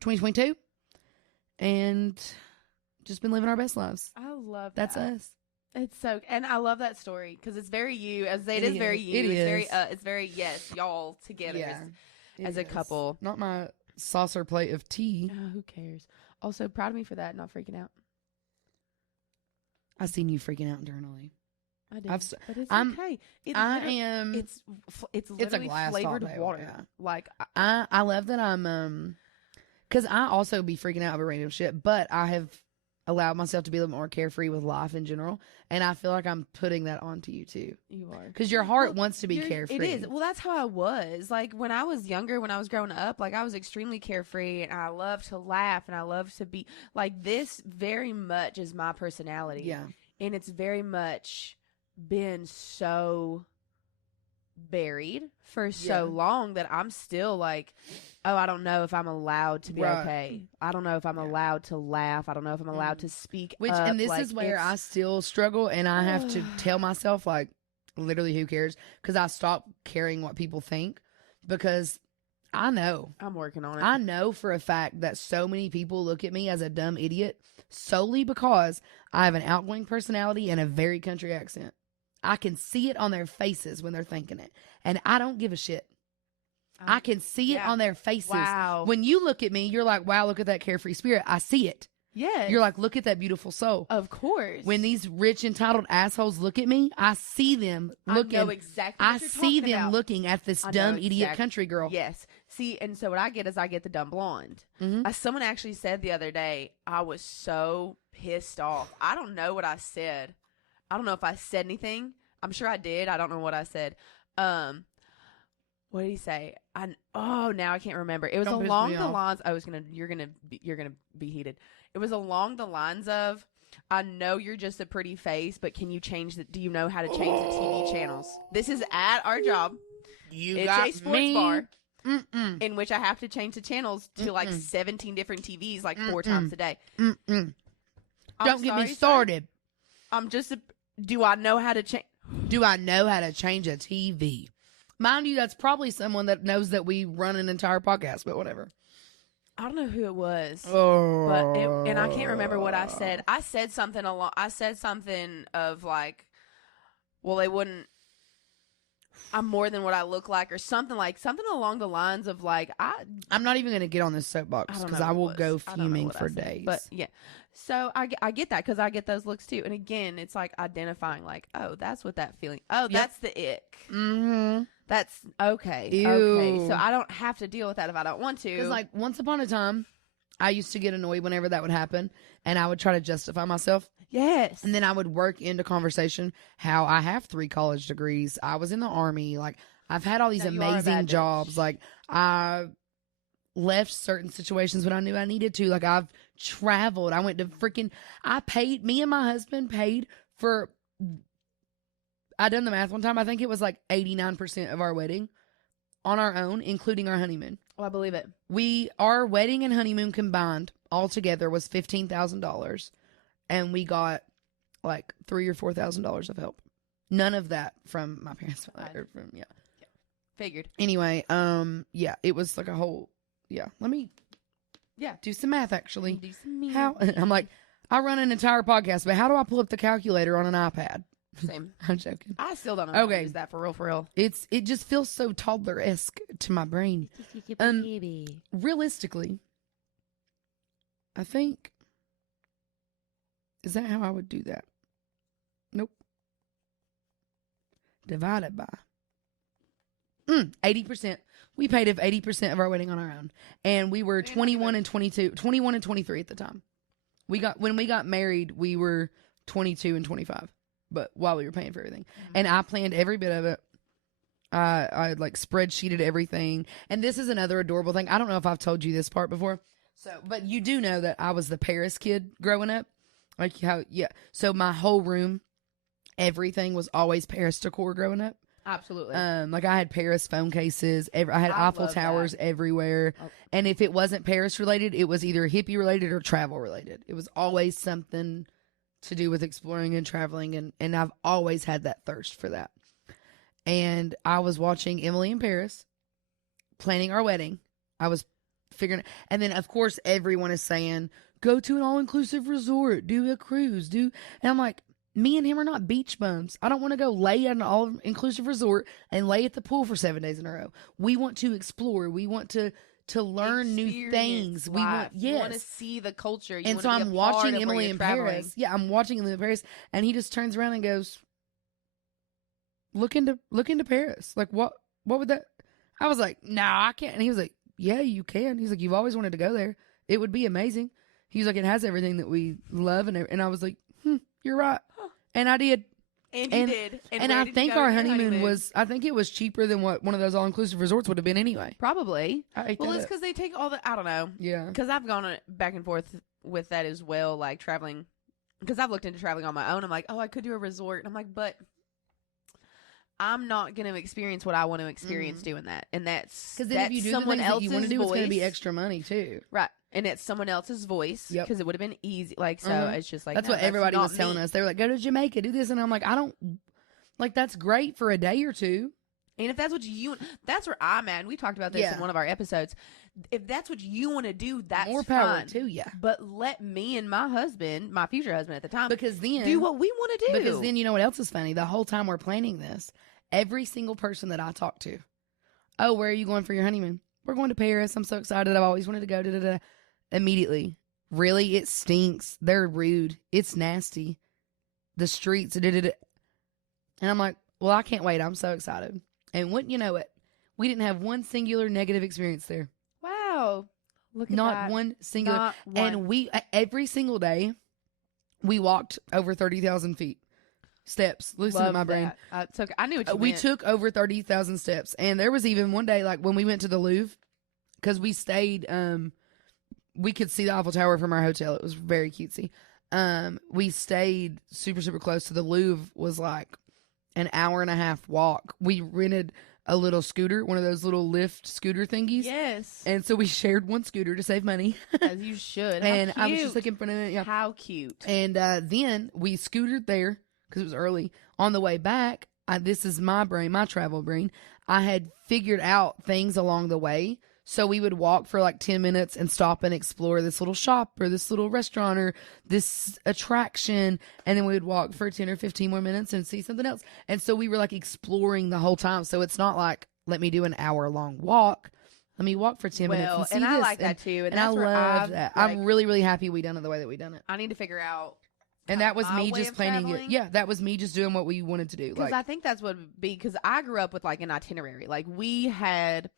2022, and just been living our best lives. I love That's that. us. It's so, and I love that story because it's very you. As it is very you. It's very yes, y'all together as a couple. Not my saucer plate of tea. Oh, who cares? Also, proud of me for that, not freaking out. I seen you freaking out internally. I did, but it's okay. It's literally a glass flavored top water. Yeah. Like I love that I'm because I also be freaking out over random shit, but I have allowed myself to be a little more carefree with life in general, and I feel like I'm putting that onto you too. You are, because your heart wants to be carefree. It is. Well, that's how I was. Like when I was younger, when I was growing up, like I was extremely carefree, and I love to laugh, and I love to be like this. Very much is my personality. Yeah, and it's very much been so buried for so long that I'm still like, oh, I don't know if I'm allowed to be okay. I don't know if I'm allowed to laugh. I don't know if I'm allowed to speak. And this is where I still struggle, and I have to tell myself, like, literally, who cares? Because I stopped caring what people think, because I know. I'm working on it. I know for a fact that so many people look at me as a dumb idiot solely because I have an outgoing personality and a very country accent. I can see it on their faces when they're thinking it. And I don't give a shit. I can see it on their faces. Wow. When you look at me, you're like, wow, look at that carefree spirit. I see it. Yes. You're like, look at that beautiful soul. Of course. When these rich, entitled assholes look at me, I see them looking. I know exactly what you're see talking them about. looking at this dumb, idiot country girl. Yes. See, and so what I get is I get the dumb blonde. Someone actually said the other day, I was so pissed off. I don't know what I said. I don't know if I said anything. I'm sure I did. I don't know what I said. What did he say? Now I can't remember. It was along the lines. You're gonna be heated. It was along the lines of, I know you're just a pretty face, but can you do you know how to change the TV channels? This is at our job. It's a sports bar in which I have to change the channels to like 17 different TVs, like 4 times a day. Don't get me started. Do I know how to change? Do I know how to change a TV? Mind you, that's probably someone that knows that we run an entire podcast, but whatever. I don't know who it was, and I can't remember what I said. I said something of like, well, they wouldn't. I'm more than what I look like, or something along the lines of like, I'm not even going to get on this soapbox because I will go fuming for days. But yeah, so I get that because I get those looks too. And again, it's like identifying like, oh, that's what that feeling. Oh, that's the ick. Mm-hmm. That's okay. Ew. Okay, so I don't have to deal with that if I don't want to. Because like once upon a time, I used to get annoyed whenever that would happen, and I would try to justify myself. Yes. And then I would work into conversation how I have 3 college degrees. I was in the Army. Like, I've had all these amazing jobs. Like, I left certain situations when I knew I needed to. Like, I've traveled. I went to me and my husband paid for, I done the math one time. I think it was like 89% of our wedding on our own, including our honeymoon. Oh, I believe it. Our wedding and honeymoon combined altogether was $15,000. And we got like $3,000 or $4,000 of help. None of that from my parents. Figured. Anyway, it was like a whole. Let me. Do some math actually. Do some math. How I'm like, I run an entire podcast, but how do I pull up the calculator on an iPad? Same. I'm joking. I still don't know how to use that for real. It just feels so toddler-esque to my brain. Realistically, I think. Is that how I would do that? Nope. Divided by 80%. We paid 80% of our wedding on our own. And we were 21 and 23 at the time. When we got married, we were 22 and 25. But while we were paying for everything. And I planned every bit of it. I like spreadsheeted everything. And this is another adorable thing. I don't know if I've told you this part before. But you do know that I was the Paris kid growing up. Like so my whole room, everything was always Paris decor growing up. Absolutely. Like I had Paris phone cases. I had Eiffel Towers everywhere. Oh. And if it wasn't Paris related, it was either hippie related or travel related. It was always something to do with exploring and traveling. And I've always had that thirst for that. And I was watching Emily in Paris, planning our wedding. I was figuring, and then of course everyone is saying, go to an all-inclusive resort, do a cruise, and I'm like, me and him are not beach bums. I don't want to go lay at an all-inclusive resort and lay at the pool for 7 days in a row. We want to explore. We want to learn new things. We want to see the culture. And so I'm watching Emily in Paris. Yeah, I'm watching Emily in Paris, and he just turns around and goes, look into Paris. Like, what would that? I was like, no, I can't. And he was like, yeah, you can. He's like, you've always wanted to go there. It would be amazing. He was like, it has everything that we love. And I was like, you're right. Huh. And I did. And you did. And I think our honeymoon was, I think it was cheaper than what one of those all-inclusive resorts would have been anyway. Probably. Well, it's because they take all the, I don't know. Yeah. Because I've gone back and forth with that as well, like traveling. Because I've looked into traveling on my own. I'm like, oh, I could do a resort. And I'm like, but I'm not going to experience what I want to experience doing that. And that's because then if you do someone else you want to do, it's going to be extra money too. Right. And it's someone else's voice because it would have been easy. Like, so it's just like, that's what everybody was telling us. They were like, go to Jamaica, do this. And I'm like, I don't, like, that's great for a day or two. And if that's what that's where I'm at. And we talked about this in one of our episodes. If that's what you want to do, that's more power to you. But let me and my husband, my future husband at the time, because then do what we want to do. Because then you know what else is funny? The whole time we're planning this, every single person that I talk to, Oh, where are you going for your honeymoon? We're going to Paris. I'm so excited. I've always wanted to go. Da, da, da. Immediately. Really? It stinks. They're rude. It's nasty. The streets. Da, da, da. And I'm like, well, I can't wait. I'm so excited. And wouldn't you know it, we didn't have one singular negative experience there. Wow. Look at Not that. one singular. Not one. And we, every single day, we walked over 30,000 feet. Steps. Loosen Love up my brain. that. It's okay. I knew what you We meant. took over 30,000 steps. And there was even one day, like when we went to the Louvre, because we stayed, we could see the Eiffel Tower from our hotel. It was very cutesy. We stayed super, super close to the Louvre. Was like an hour and a half walk. We rented a little scooter, one of those little lift scooter thingies. Yes. And so we shared one scooter to save money. As you should. How And cute. I was just looking for it. Yeah. How cute. And then we scootered there because it was early. On the way back, this is my brain, my travel brain. I had figured out things along the way. So we would walk for like 10 minutes and stop and explore this little shop or this little restaurant or this attraction. And then we would walk for 10 or 15 more minutes and see something else. And so we were like exploring the whole time. So it's not like, let me do an hour-long walk. Let me walk for 10 minutes and see and this. I like that too. And I that's where love that. like, I'm really, really happy we done it the way that we done it. I need to figure out. And that was my me way just of planning traveling. it. Yeah, that was me just doing what we wanted to do. Because I think that's what it would be. Because I grew up with like an itinerary. Like we had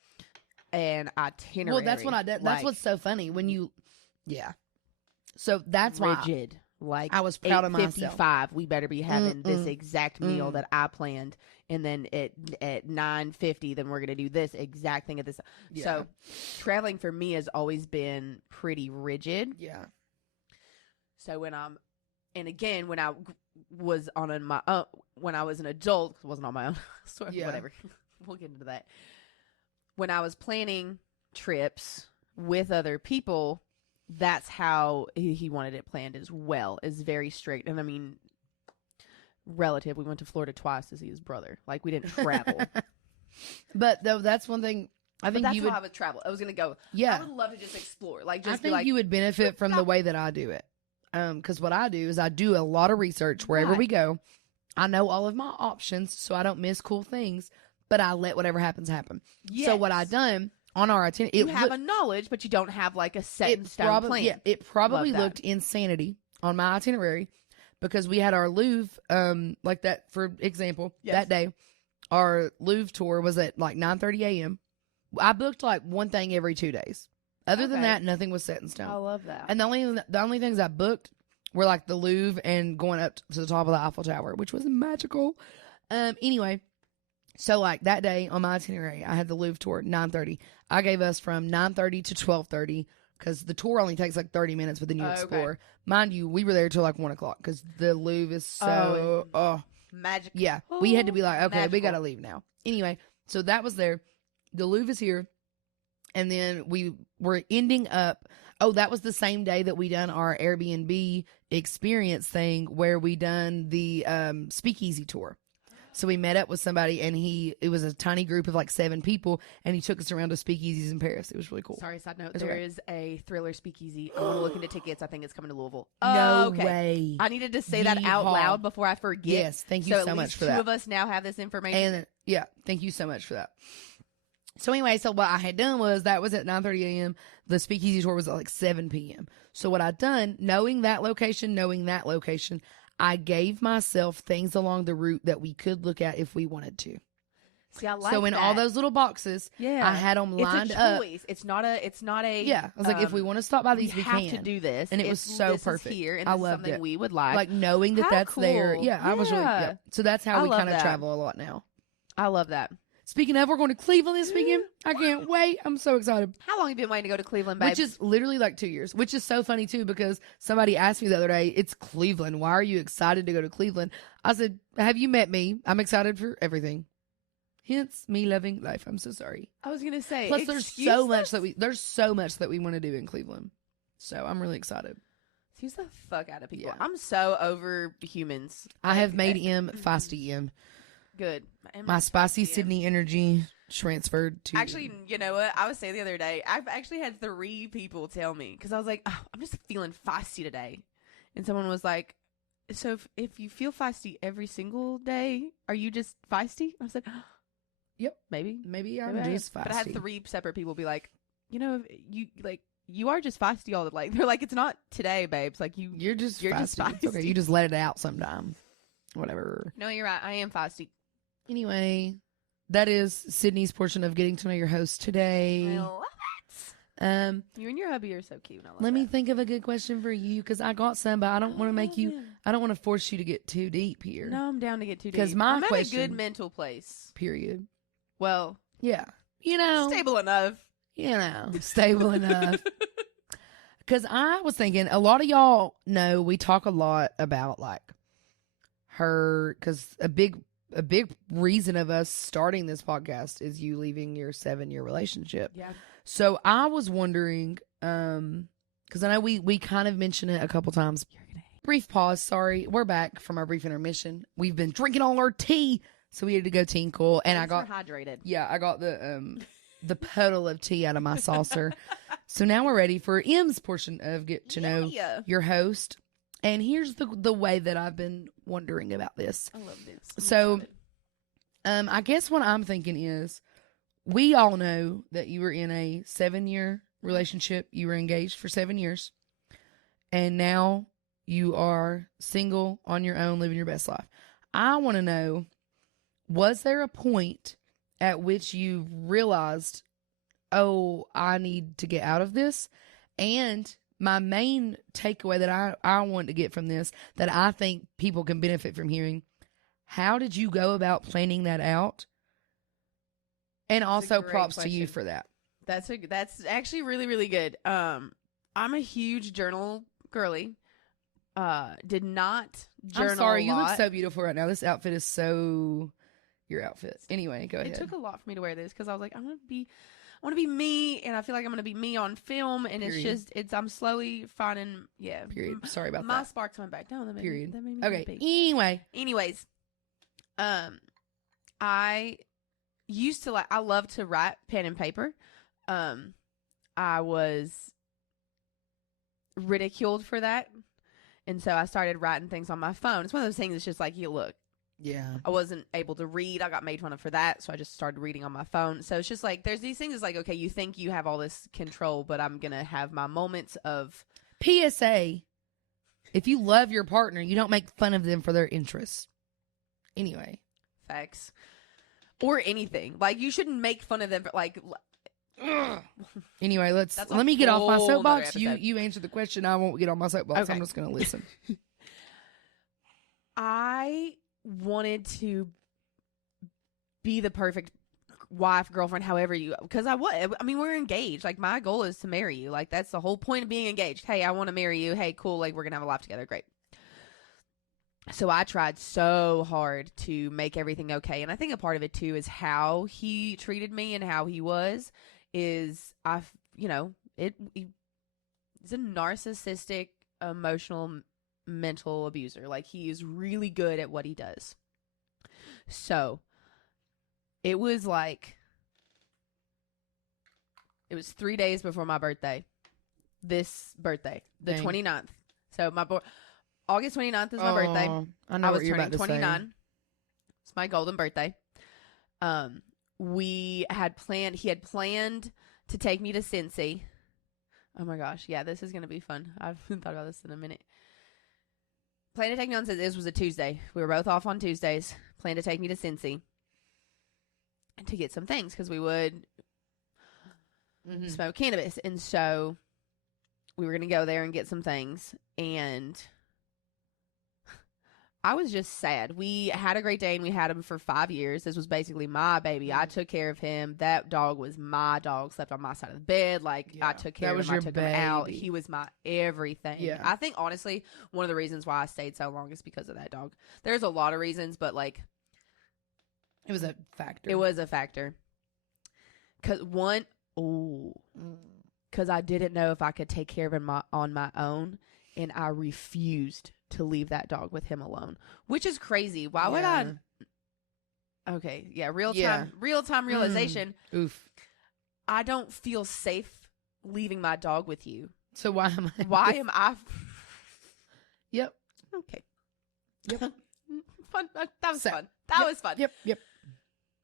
an itinerary. Well, that's what I did. That's like, what's so funny when you, yeah. So that's why rigid. Like I was proud of myself. 8:55, we better be having this Mm-mm. exact meal that I planned, and then at 9:50, then we're gonna do this exact thing at this. Yeah. So, traveling for me has always been pretty rigid. Yeah. So when when I was on my own, when I was an adult, 'cause I wasn't on my own, sort of, Yeah. whatever. We'll get into that. When I was planning trips with other people, that's how he wanted it planned as well. Is very strict. And I mean, relative. We went to Florida twice to see his brother. Like we didn't travel. But though that's one thing I think that's you how would. I would travel. I was gonna go. Yeah. I would love to just explore. Like just I be think like, you would benefit from the way that I do it. Because what I do is I do a lot of research wherever Right. we go. I know all of my options, so I don't miss cool things. But I let whatever happens happen. So what I yes. done on our itinerary, You have a knowledge, but you don't have like a set in stone plan. Yeah, it probably Love that. looked insanity on my itinerary because we had our Louvre, like that. For example, Yes. that day, our Louvre tour was at like 9:30 a.m. I booked like one thing every 2 days. Other than Okay. that, nothing was set in stone. I love that. And the only things I booked were like the Louvre and going up to the top of the Eiffel Tower, which was magical. Anyway, so like that day on my itinerary, I had the Louvre tour at 9:30. I gave us from 9:30 to 12:30 because the tour only takes like 30 minutes, but then you Okay. explore. Mind you, we were there till like 1 o'clock because the Louvre is so Magic. yeah. We had to be like, okay, we Magical. got to leave now. Anyway, so that was there. The Louvre is here. And then we were ending up. Oh, that was the same day that we done our Airbnb experience thing where we done the speakeasy tour. So we met up with somebody and it was a tiny group of like 7 people and he took us around to speakeasies in Paris. It was really cool. Sorry, side note. That's There okay. is a thriller speakeasy. I want to look into tickets. I think it's coming to Louisville. No okay. way. I needed to say that out Yeehaw. loud before I forget. Yes, thank you so so at much least for two that. of us now have this information. And yeah, thank you so much for that. So anyway, so what I had done was that was at 9:30 a.m. The speakeasy tour was at like 7 p.m. So what I'd done, knowing that location, I gave myself things along the route that we could look at if we wanted to. See, I like so in that. all those little boxes, yeah, I had them lined it's a up. choice. It's not a. Yeah, I was like, if we want to stop by these, we we have can. to do this, And it if was so this is perfect. here, and I this is loved something it. we would like. Like knowing that How that's there. cool. Yeah, I was really. Yeah. Yeah. So that's how I we love kind of that. travel a lot now. I love that. Speaking of, we're going to Cleveland this weekend. I can't wait. I'm so excited. How long have you been waiting to go to Cleveland, babe? Which is literally like 2 years, which is so funny too, because somebody asked me the other day, it's Cleveland. Why are you excited to go to Cleveland? I said, have you met me? I'm excited for everything. Hence me loving life. I'm so sorry. I was gonna say. Plus there's so much that we want to do in Cleveland. So I'm really excited. Excuse the fuck out of people. Yeah. I'm so over humans. I have made M feisty M. Good. My spicy Yeah. Sydney energy transferred to Actually, you know what? I was saying the other day, I've actually had 3 people tell me, because I was like, oh, I'm just feeling feisty today. And someone was like, so if you feel feisty every single day, are you just feisty? I said, Yep. Maybe I'm just feisty. But I had 3 separate people be like, you are just feisty all the like. They're like, it's not today, babes. Like you're just feisty. It's okay. You just let it out sometime. Whatever. No, you're right. I am feisty. Anyway, that is Sydney's portion of getting to know your host today. I love it. You and your hubby are so cute. Let me think of a good question for you, because I got some, but I don't want to make you. I don't want to force you to get too deep here. No, I'm down to get too deep. Because I'm at a good mental place. Period. Well, yeah, stable enough. Stable enough. Because I was thinking, a lot of y'all know we talk a lot about like her, because a big reason of us starting this podcast is you leaving your 7-year relationship. Yeah. So I was wondering, because I know we kind of mentioned it a couple times. Brief pause. Sorry, we're back from our brief intermission. We've been drinking all our tea, so we had to go tinkle, and I got hydrated. Yeah, I got the puddle of tea out of my saucer. So now we're ready for M's portion of get to know your host. And here's the way that I've been wondering about this. I love this. So, I guess what I'm thinking is, we all know that you were in a 7-year relationship. You were engaged for 7 years. And now you are single, on your own, living your best life. I want to know, was there a point at which you realized, oh, I need to get out of this? And my main takeaway that I want to get from this, that I think people can benefit from hearing, how did you go about planning that out? And also props to you for that. That's actually really, really good. I'm a huge journal girly. Did not journal. I'm sorry, you look so beautiful right now. This outfit is so your outfit. Anyway, go ahead. It took a lot for me to wear this, because I was like, I want to be me, and I feel like I'm going to be me on film, and Period. I'm slowly finding, Period. Sorry about my that. sparks went back down. Period. That made me okay. happy. Anyways, I used to I love to write pen and paper. I was ridiculed for that, and so I started writing things on my phone. It's one of those things that's just like, you look. Yeah. I wasn't able to read. I got made fun of for that, so I just started reading on my phone. So it's just like, there's these things, it's like, okay, you think you have all this control, but I'm going to have my moments of... PSA, if you love your partner, you don't make fun of them for their interests. Anyway. Facts. Or anything. Like, you shouldn't make fun of them for, like... Anyway, let me get off my soapbox. You answer the question. I won't get on my soapbox. Okay. I'm just going to listen. I wanted to be the perfect wife, girlfriend, however you, because I mean, we're engaged. Like, my goal is to marry you. Like, that's the whole point of being engaged. Hey, I want to marry you. Hey, cool. Like, we're going to have a life together. Great. So I tried so hard to make everything okay. And I think a part of it too is how he treated me and how he was, is he's a narcissistic, emotional, mental abuser. Like, he is really good at what he does. So it was 3 days before my birthday, this birthday, the 29th. So August 29th is my birthday. I was turning 29. It's my golden birthday. He had planned to take me to Cincy. Oh my gosh. Yeah, this is going to be fun. I haven't thought about this in a minute. Planned to take me on, this was a Tuesday. We were both off on Tuesdays. Planned to take me to Cincy to get some things, because we would smoke cannabis. And so we were going to go there and get some things. And I was just sad. We had a great day, and we had him for 5 years. This was basically my baby. I took care of him. That dog was my dog. Slept on my side of the bed. Like, I took care of him. I took him out. He was my everything. Yeah. I think, honestly, one of the reasons why I stayed so long is because of that dog. There's a lot of reasons, but, like, it was a factor. It was a factor. Because I didn't know if I could take care of him on my own, and I refused to leave that dog with him alone, which is crazy. Why would I? Okay, yeah, real time realization. Oof. I don't feel safe leaving my dog with you. So why am I? Why am I? Yep. Okay. Yep. Fun. That was fun. That was fun. Yep.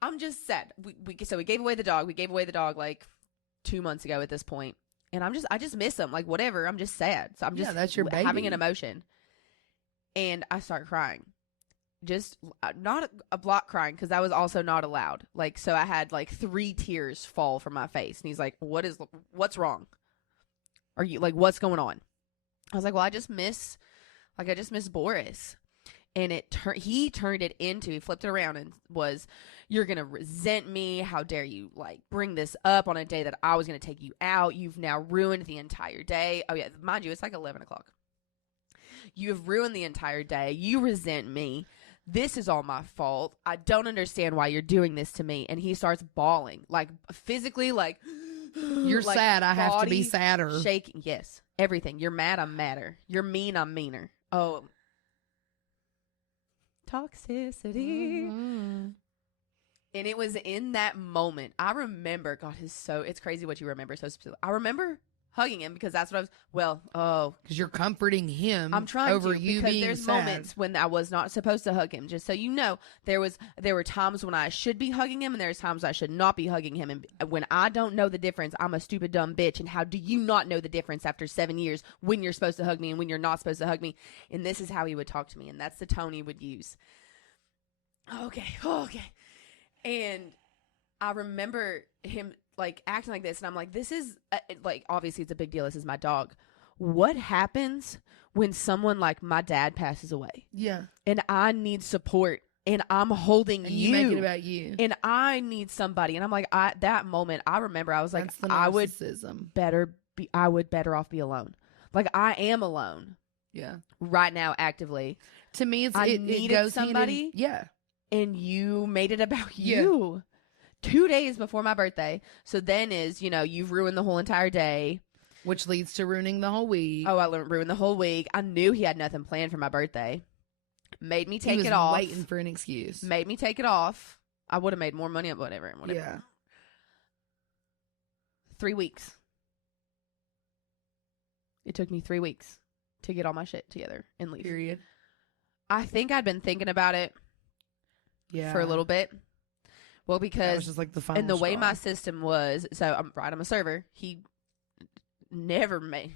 I'm just sad. So we gave away the dog. We gave away the dog like 2 months ago at this point. And I just miss him. Like, whatever. I'm just sad. So I'm just that's your baby. Having an emotion. And I start crying. Just not a block crying, because I was also not allowed. Like, so I had like 3 tears fall from my face. And he's like, what's wrong? Are you like, what's going on? I was like, well, I just miss Boris. And he turned it into, he flipped it around and was, you're going to resent me. How dare you like bring this up on a day that I was going to take you out. You've now ruined the entire day. Oh yeah. Mind you, it's like 11 o'clock. You have ruined the entire day. You resent me. This is all my fault. I don't understand why you're doing this to me. And he starts bawling, like physically, like you're like, sad. I have to be sadder. Shaking. Yes. Everything. You're mad. I'm madder. You're mean. I'm meaner. Oh, toxicity. Mm-hmm. And it was in that moment, I remember, God, it's crazy what you remember so specifically. I remember hugging him, because that's what I was, because you're comforting him. I'm trying over to, you because being there's sad. moments when I was not supposed to hug him. Just so you know, there were times when I should be hugging him, and there's times I should not be hugging him. And when I don't know the difference, I'm a stupid dumb bitch. And how do you not know the difference after 7 years when you're supposed to hug me and when you're not supposed to hug me? And this is how he would talk to me, and that's the tone he would use. Okay. And I remember him like acting like this, and I'm like, this is like, obviously it's a big deal. This is my dog. What happens when someone like my dad passes away? Yeah. And I need support, and I'm holding and you make it about you, and I need somebody. And I'm like, that moment, I remember I was like, that's the narcissism. I would better off be alone. Like, I am alone. Yeah. Right now, actively. To me, I needed somebody. Yeah. And you made it about you. Yeah. 2 days before my birthday. So then you've ruined the whole entire day. Which leads to ruining the whole week. Oh, I ruined the whole week. I knew he had nothing planned for my birthday. Made me take it off. Waiting for an excuse. Made me take it off. I would have made more money, whatever. Yeah. 3 weeks. It took me 3 weeks to get all my shit together and leave. Period. I think I'd been thinking about it for a little bit. Well, because that was just like the final and the way straw. my system was, so I'm a server. He never made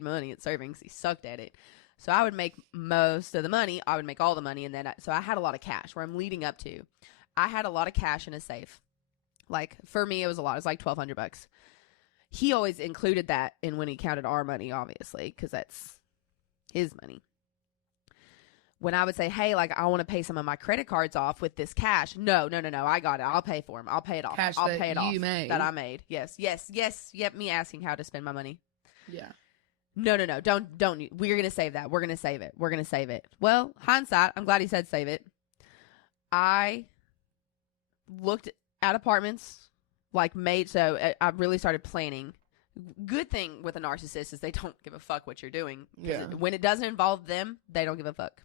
money at serving, 'cause he sucked at it. So I would make most of the money. I would make all the money, and then so I had a lot of cash. Where I'm leading up to, I had a lot of cash in a safe. Like, for me, it was a lot. It was like $1,200. He always included that in when he counted our money, obviously, because that's his money. When I would say, hey, like, I want to pay some of my credit cards off with this cash. No, I got it. I'll pay for them. I'll pay it off. Cash I'll that pay it you off. made. That I made. Yes. Yep, me asking how to spend my money. Yeah. No. Don't. We're going to save that. We're going to save it. Well, hindsight, I'm glad he said save it. I looked at apartments, so I really started planning. Good thing with a narcissist is they don't give a fuck what you're doing. Yeah. When it doesn't involve them, they don't give a fuck.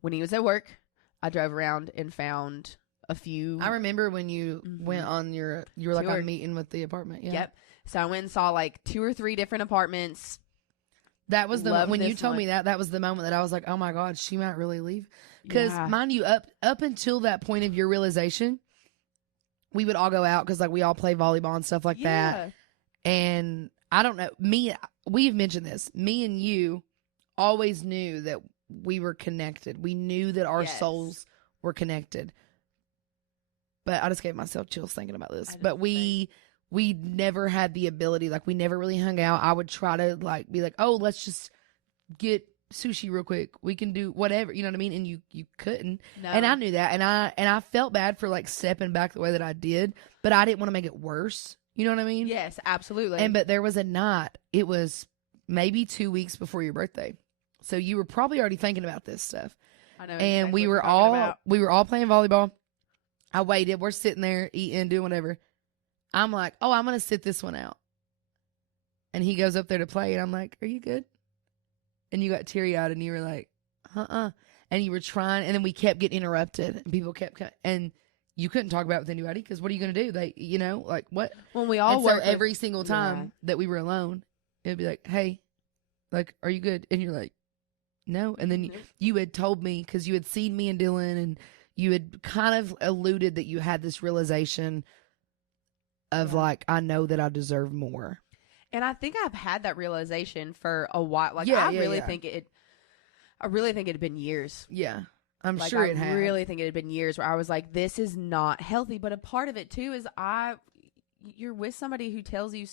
When he was at work, I drove around and found a few. I remember when you went on you were like on meeting with the apartment. Yeah. Yep. So I went and saw like 2 or 3 different apartments. That was when you told me that was the moment that I was like, oh my God, she might really leave. Because mind you, up until that point of your realization, we would all go out because like we all play volleyball and stuff like that. And I don't know, we've mentioned this. Me and you always knew that we were connected. We knew that our souls were connected. But I just gave myself chills thinking about this. But we never had the ability, like we never really hung out. I would try to like be like, oh, let's just get sushi real quick. We can do whatever, you know what I mean? And you couldn't. No. And I knew that. And I felt bad for like stepping back the way that I did, but I didn't want to make it worse. You know what I mean? Yes, absolutely. But there was a night, it was maybe 2 weeks before your birthday. So you were probably already thinking about this stuff. I know. And we were all playing volleyball. I waited. We're sitting there eating, doing whatever. I'm like, oh, I'm going to sit this one out. And he goes up there to play. And I'm like, are you good? And you got teary-eyed and you were like, And you were trying. And then we kept getting interrupted. And people kept and you couldn't talk about it with anybody because what are you going to do? They, like what? When we all work every single time that we were alone, it would be like, hey, like, are you good? And you're like, no. And then you had told me because you had seen me and Dylan and you had kind of alluded that you had this realization of like, I know that I deserve more. And I think I've had that realization for a while. Like, I really think it had been years. Yeah. I'm sure it had. I really think it had been years where I was like, this is not healthy. But a part of it too is you're with somebody who tells you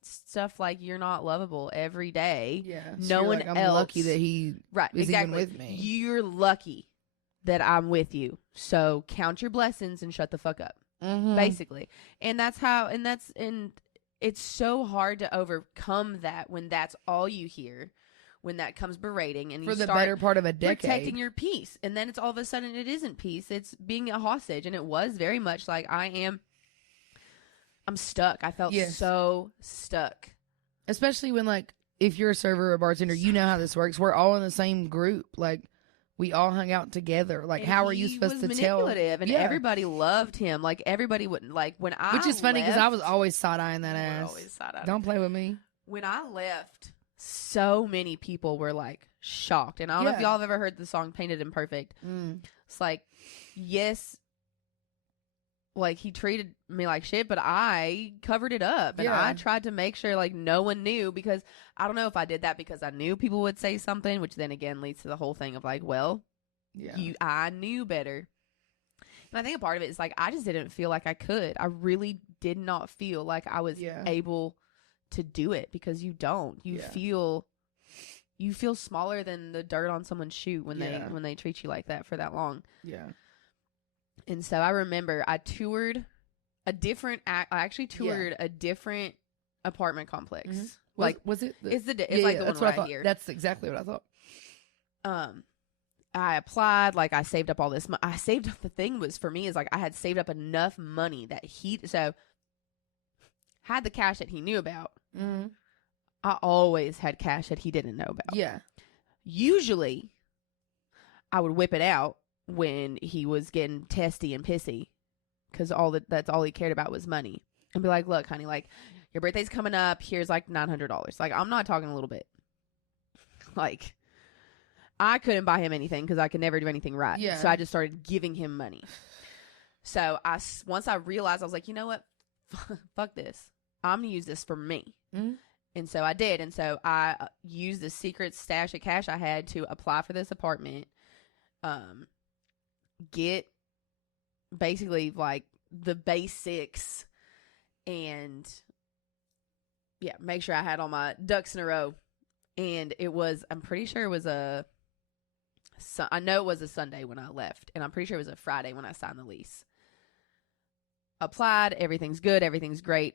stuff like you're not lovable every day. Yeah. No one else. I'm lucky that he is even with me. You're lucky that I'm with you. So count your blessings and shut the fuck up. Basically. And it's so hard to overcome that when that's all you hear, when that comes berating, and for you the start better part of a decade protecting your peace, and then it's all of a sudden it isn't peace, it's being a hostage. And it was very much like I'm stuck. I felt so stuck, especially when, like, if you're a server or a bartender, you know how this works. We're all in the same group. Like, we all hung out together. Like, and how are you supposed to tell? Manipulative, and everybody loved him. Like, everybody wouldn't, like, when I which is funny because left, I was always side-eyeing that ass. Don't play with me. When I left, so many people were like shocked. And I don't know if y'all have ever heard the song Painted Imperfect. It's like, yes, like, he treated me like shit, but I covered it up, and I tried to make sure like no one knew, because I don't know if I did that because I knew people would say something, which then again leads to the whole thing of like, well, I knew better. And I think a part of it is like, I just didn't feel like I could. I really did not feel like I was able to do it, because you don't. You feel smaller than the dirt on someone's shoe when they treat you like that for that long. Yeah. And so I remember I toured a different apartment complex. Like, was it? It's like the one right here. That's exactly what I thought. I applied, like, I saved up all this money. The thing was, for me, is like, I had saved up enough money that had the cash that he knew about. I always had cash that he didn't know about. Yeah. Usually, I would whip it out when he was getting testy and pissy, because that's all he cared about was money. And be like, look, honey, like, your birthday's coming up. Here's like $900. Like, I'm not talking a little bit. Like, I couldn't buy him anything because I could never do anything right. Yeah. So I just started giving him money. So once I realized, I was like, you know what? Fuck this. I'm going to use this for me. And so I did. And so I used the secret stash of cash I had to apply for this apartment. Get basically like the basics, and make sure I had all my ducks in a row. And I'm pretty sure it was I know it was a Sunday when I left, and I'm pretty sure it was a Friday when I signed the lease. Applied, everything's good, everything's great,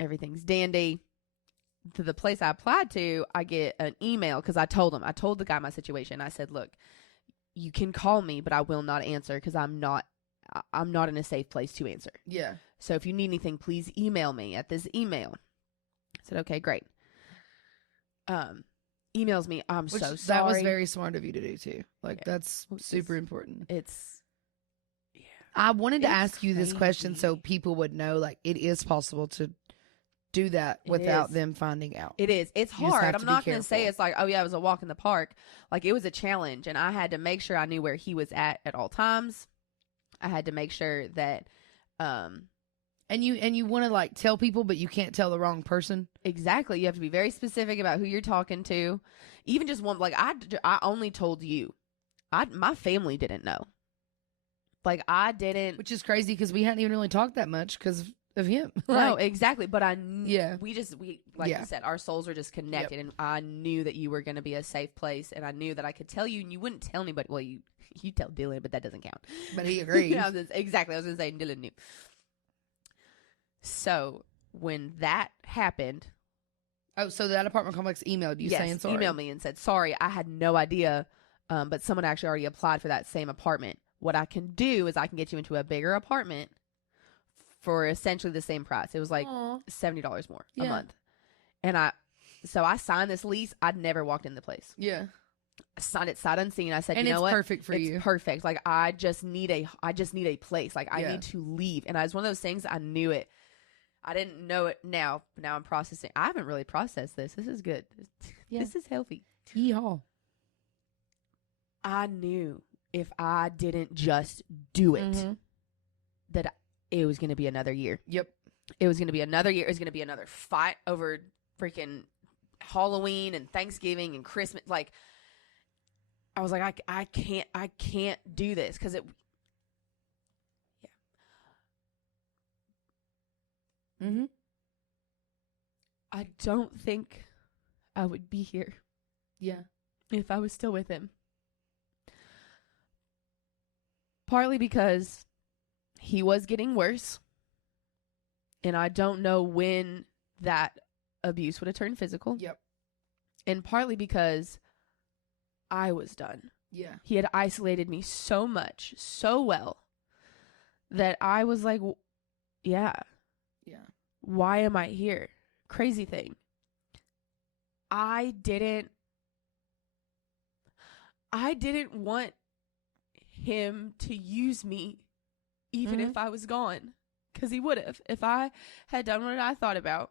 everything's dandy. To the place I applied to, I get an email, because I told the guy my situation. I said, look, you can call me, but I will not answer, because I'm not in a safe place to answer. Yeah. So if you need anything, please email me at this email. I said, okay, great. Emails me, I'm so sorry. That was very smart of you to do too. Like, that's super important. I wanted to ask you this question so people would know, like, it is possible to do that without them finding out. It is. It's hard. I'm not going to say it's like, oh yeah, it was a walk in the park. Like, it was a challenge, and I had to make sure I knew where he was at all times. I had to make sure that, and you want to, like, tell people, but you can't tell the wrong person. Exactly. You have to be very specific about who you're talking to. Even just one, like, I only told you. My family didn't know. Like, I didn't. Which is crazy, because we hadn't even really talked that much because of him. No, exactly. But we like you said, our souls were just connected, and I knew that you were going to be a safe place, and I knew that I could tell you, and you wouldn't tell anybody. Well, you tell Dylan, but that doesn't count. But he agreed. Exactly. I was going to say Dylan knew. So when that happened. Oh, so that apartment complex emailed you saying sorry? Emailed me and said, sorry, I had no idea, but someone actually already applied for that same apartment. What I can do is I can get you into a bigger apartment for essentially the same price. It was like $70 more a month. And I signed this lease. I'd never walked in the place. Yeah. I signed it sight unseen. I said, you know what? And it's perfect for you. It's perfect. Like, I just need a place. Like, I need to leave. And it's one of those things, I knew it. I didn't know it now. Now I'm processing. I haven't really processed this. This is good. Yeah. This is healthy. Yeehaw. I knew if I didn't just do it, that it was going to be another year. Yep. It was going to be another year. It was going to be another fight over freaking Halloween and Thanksgiving and Christmas. Like, I was like, I can't do this because it. Yeah. Mm-hmm. I don't think I would be here. Yeah. If I was still with him. Partly because he was getting worse. And I don't know when that abuse would have turned physical. Yep. And partly because I was done. Yeah. He had isolated me so much, so well, that I was like, yeah. Yeah. Why am I here? Crazy thing. I didn't want him to use me even if I was gone. Because he would have. If I had done what I thought about,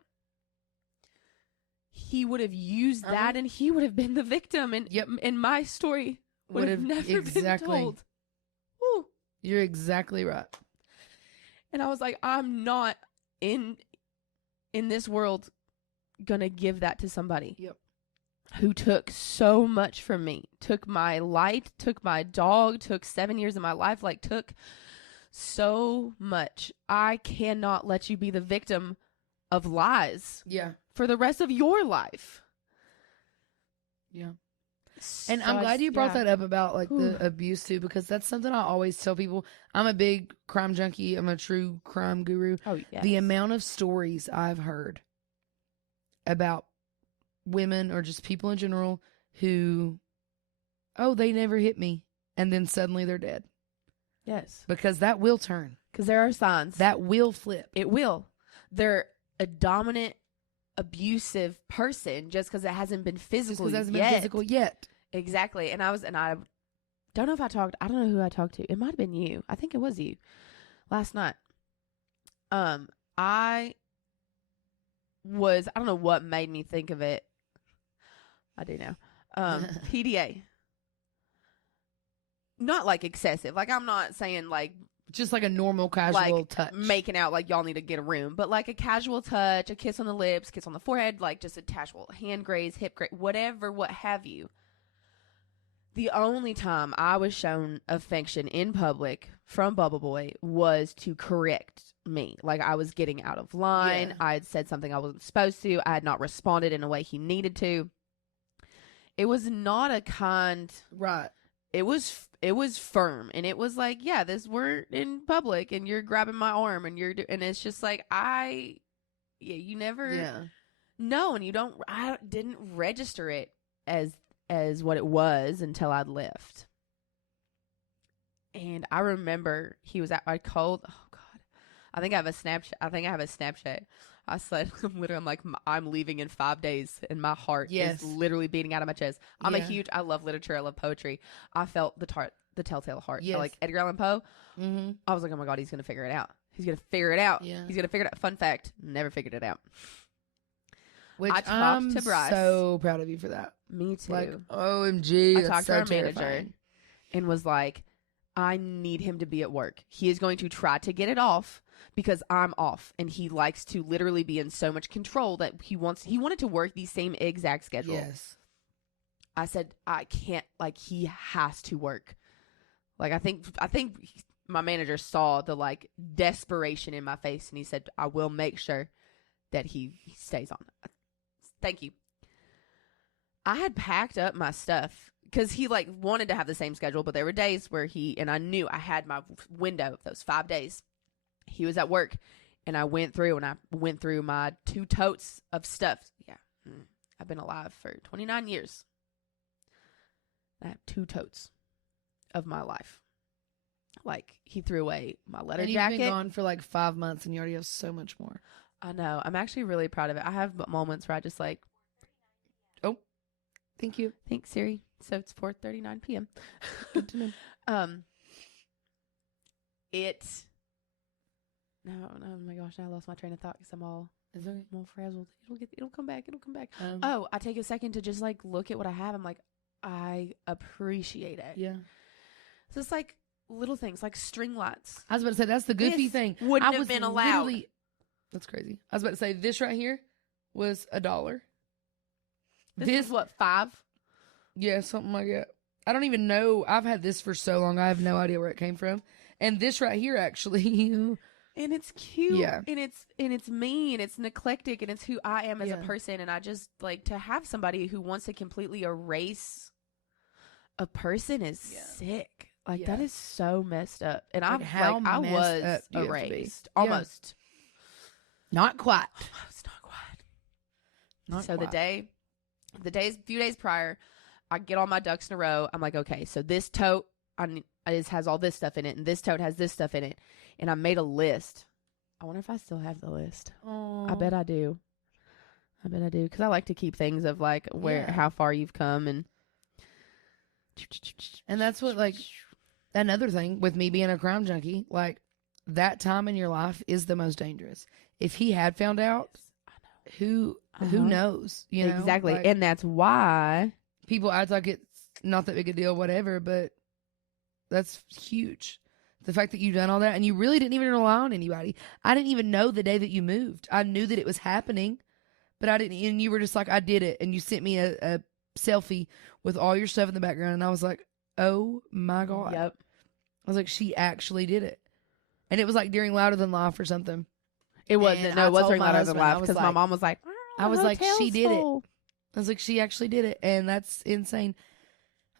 he would have used that and he would have been the victim. And my story would have never been told. Woo. You're exactly right. And I was like, I'm not in this world gonna give that to somebody. Yep. Who took so much from me. Took my light, took my dog, took 7 years of my life, like took so much. I cannot let you be the victim of lies. Yeah. For the rest of your life. Yeah. And I'm glad you brought that up about like the abuse too, because that's something I always tell people. I'm a big crime junkie. I'm a true crime guru. Oh, yes. The amount of stories I've heard about women or just people in general who, they never hit me. And then suddenly they're dead. Yes. Because that will turn. Because there are signs. That will flip. It will. They're a dominant, abusive person just because it hasn't been physical yet. Exactly. And I don't know if I don't know who I talked to. It might have been you. I think it was you last night. I don't know what made me think of it. I do now. PDA. Not like excessive. Like, I'm not saying like just like a normal casual like touch, making out like y'all need to get a room, but like a casual touch, a kiss on the lips, kiss on the forehead, like just a casual hand graze, hip graze, whatever, what have you. The only time I was shown affection in public from Bubble Boy was to correct me. Like, I was getting out of line. Yeah. I had said something I wasn't supposed to. I had not responded in a way he needed to. It was not a kind. Right. It was firm, and it was like, yeah, we're in public and you're grabbing my arm and and it's just like, you never know. And I didn't register it as what it was until I'd left. And I remember he was at my cold. Oh God. I think I have a Snapchat. I said, I'm like, I'm leaving in 5 days, and my heart is literally beating out of my chest. I love literature. I love poetry. I felt the telltale heart. Yes. Like Edgar Allan Poe. Mm-hmm. I was like, oh my God, he's going to figure it out. He's going to figure it out. Yeah. He's going to figure it out. Fun fact, never figured it out. Which I talked I'm to Bryce. So proud of you for that. Me too. Like, OMG. I talked to our terrifying. manager and was like, I need him to be at work. He is going to try to get it off because I'm off, and he likes to literally be in so much control that he wanted to work the same exact schedule. Yes. I said, I can't, like, he has to work. Like, I think my manager saw the like desperation in my face, and he said, I will make sure that he stays on. Thank you. I had packed up my stuff because he like wanted to have the same schedule, but there were days where and I knew I had my window of those 5 days. He was at work, and I went through my 2 totes of stuff. Yeah. I've been alive for 29 years. I have 2 totes of my life. Like, he threw away my letter jacket. You've been gone for like 5 months, and you already have so much more. I know. I'm actually really proud of it. I have moments where I just like, oh, thank you. Thanks, Siri. So it's 4:39 p.m. Good to know. Oh my gosh, now I lost my train of thought because I'm all frazzled. It'll come back. I take a second to just like look at what I have. I'm like, I appreciate it. Yeah. So it's like little things like string lights. I was about to say, that's the goofy This thing. wouldn't have been allowed. That's crazy. I was about to say, this right here was $1. This is what, 5? Yeah, something like that. I don't even know. I've had this for so long. I have no idea where it came from. And this right here, actually. And it's cute. Yeah. And it's me, and it's eclectic, and it's who I am as a person. And I just, like, to have somebody who wants to completely erase a person is sick. Like, that is so messed up. And I was erased. Almost. Not quite. Almost not quite. So the few days prior, I get all my ducks in a row. I'm like, okay, so this tote it has all this stuff in it, and this tote has this stuff in it. And I made a list. I wonder if I still have the list. Aww. I bet I do. Because I like to keep things of, like, how far you've come. And that's what, like, another thing with me being a crime junkie, like, that time in your life is the most dangerous. If he had found out, who knows? You know? Exactly. Like, and that's why people act like it's not that big a deal, whatever, but that's huge. The fact that you've done all that, and you really didn't even rely on anybody. I didn't even know the day that you moved. I knew that it was happening, but I didn't, and you were just like, I did it, and you sent me a selfie with all your stuff in the background, and I was like, oh my God. Yep. I was like, she actually did it. And it was like during Louder Than Life or something. It wasn't. No, it was during Louder Than Life, because my mom was like, I was like, she did it. I was like, she actually did it. And that's insane.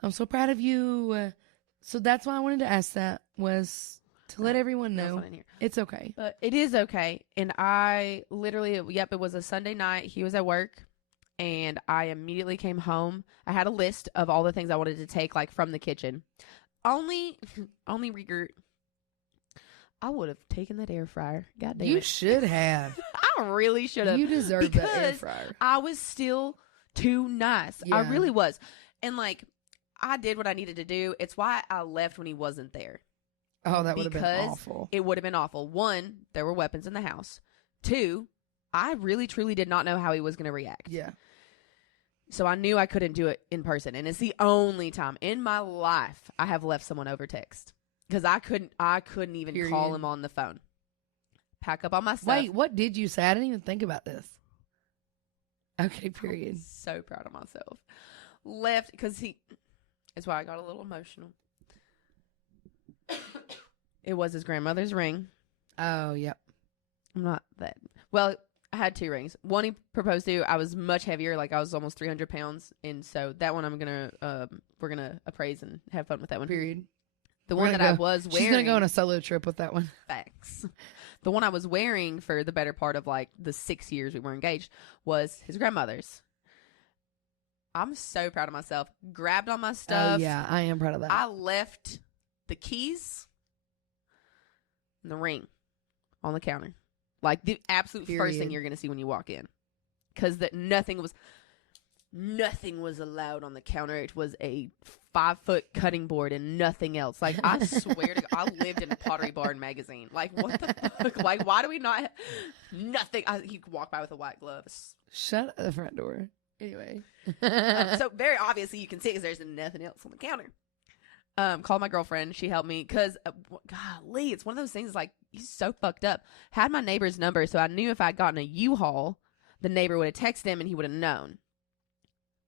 I'm so proud of you. So that's why I wanted to ask that, was to let everyone know it's okay. But it is okay. And I literally, it was a Sunday night. He was at work, and I immediately came home. I had a list of all the things I wanted to take, like, from the kitchen. Only regret, I would have taken that air fryer. God damn it. You should have. I really should have. You deserve that air fryer. I was still too nice. Yeah. I really was. And, like, I did what I needed to do. It's why I left when he wasn't there. Oh, that would have been awful. It would have been awful. 1, there were weapons in the house. 2, I really, truly did not know how he was going to react. Yeah. So I knew I couldn't do it in person. And it's the only time in my life I have left someone over text. Because I couldn't even call him on the phone. Pack up all my stuff. Wait, what did you say? I didn't even think about this. Okay, period. I'm so proud of myself. Left, because it's why I got a little emotional. It was his grandmother's ring. Oh, yep. I'm not that. Well, I had 2 rings. One he proposed to. I was much heavier. Like, I was almost 300 pounds. And so that one we're going to appraise and have fun with that one. Period. The one that I was wearing. She's going to go on a solo trip with that one. Facts. The one I was wearing for the better part of, like, the 6 years we were engaged was his grandmother's. I'm so proud of myself. Grabbed all my stuff. Oh, yeah. I am proud of that. I left the keys and the ring on the counter. Like, the absolute first thing you're going to see when you walk in. Because nothing was allowed on the counter. It was a 5-foot cutting board and nothing else. Like, I swear to God, I lived in a Pottery Barn magazine. Like, what the fuck? Like, why do we not have nothing? You could walk by with a white glove. Shut the front door. Anyway. So very obviously you can see, because there's nothing else on the counter. Called my girlfriend. She helped me, because golly, it's one of those things, like, he's so fucked up. Had my neighbor's number, so I knew if I'd gotten a U-Haul, the neighbor would have texted him and he would have known.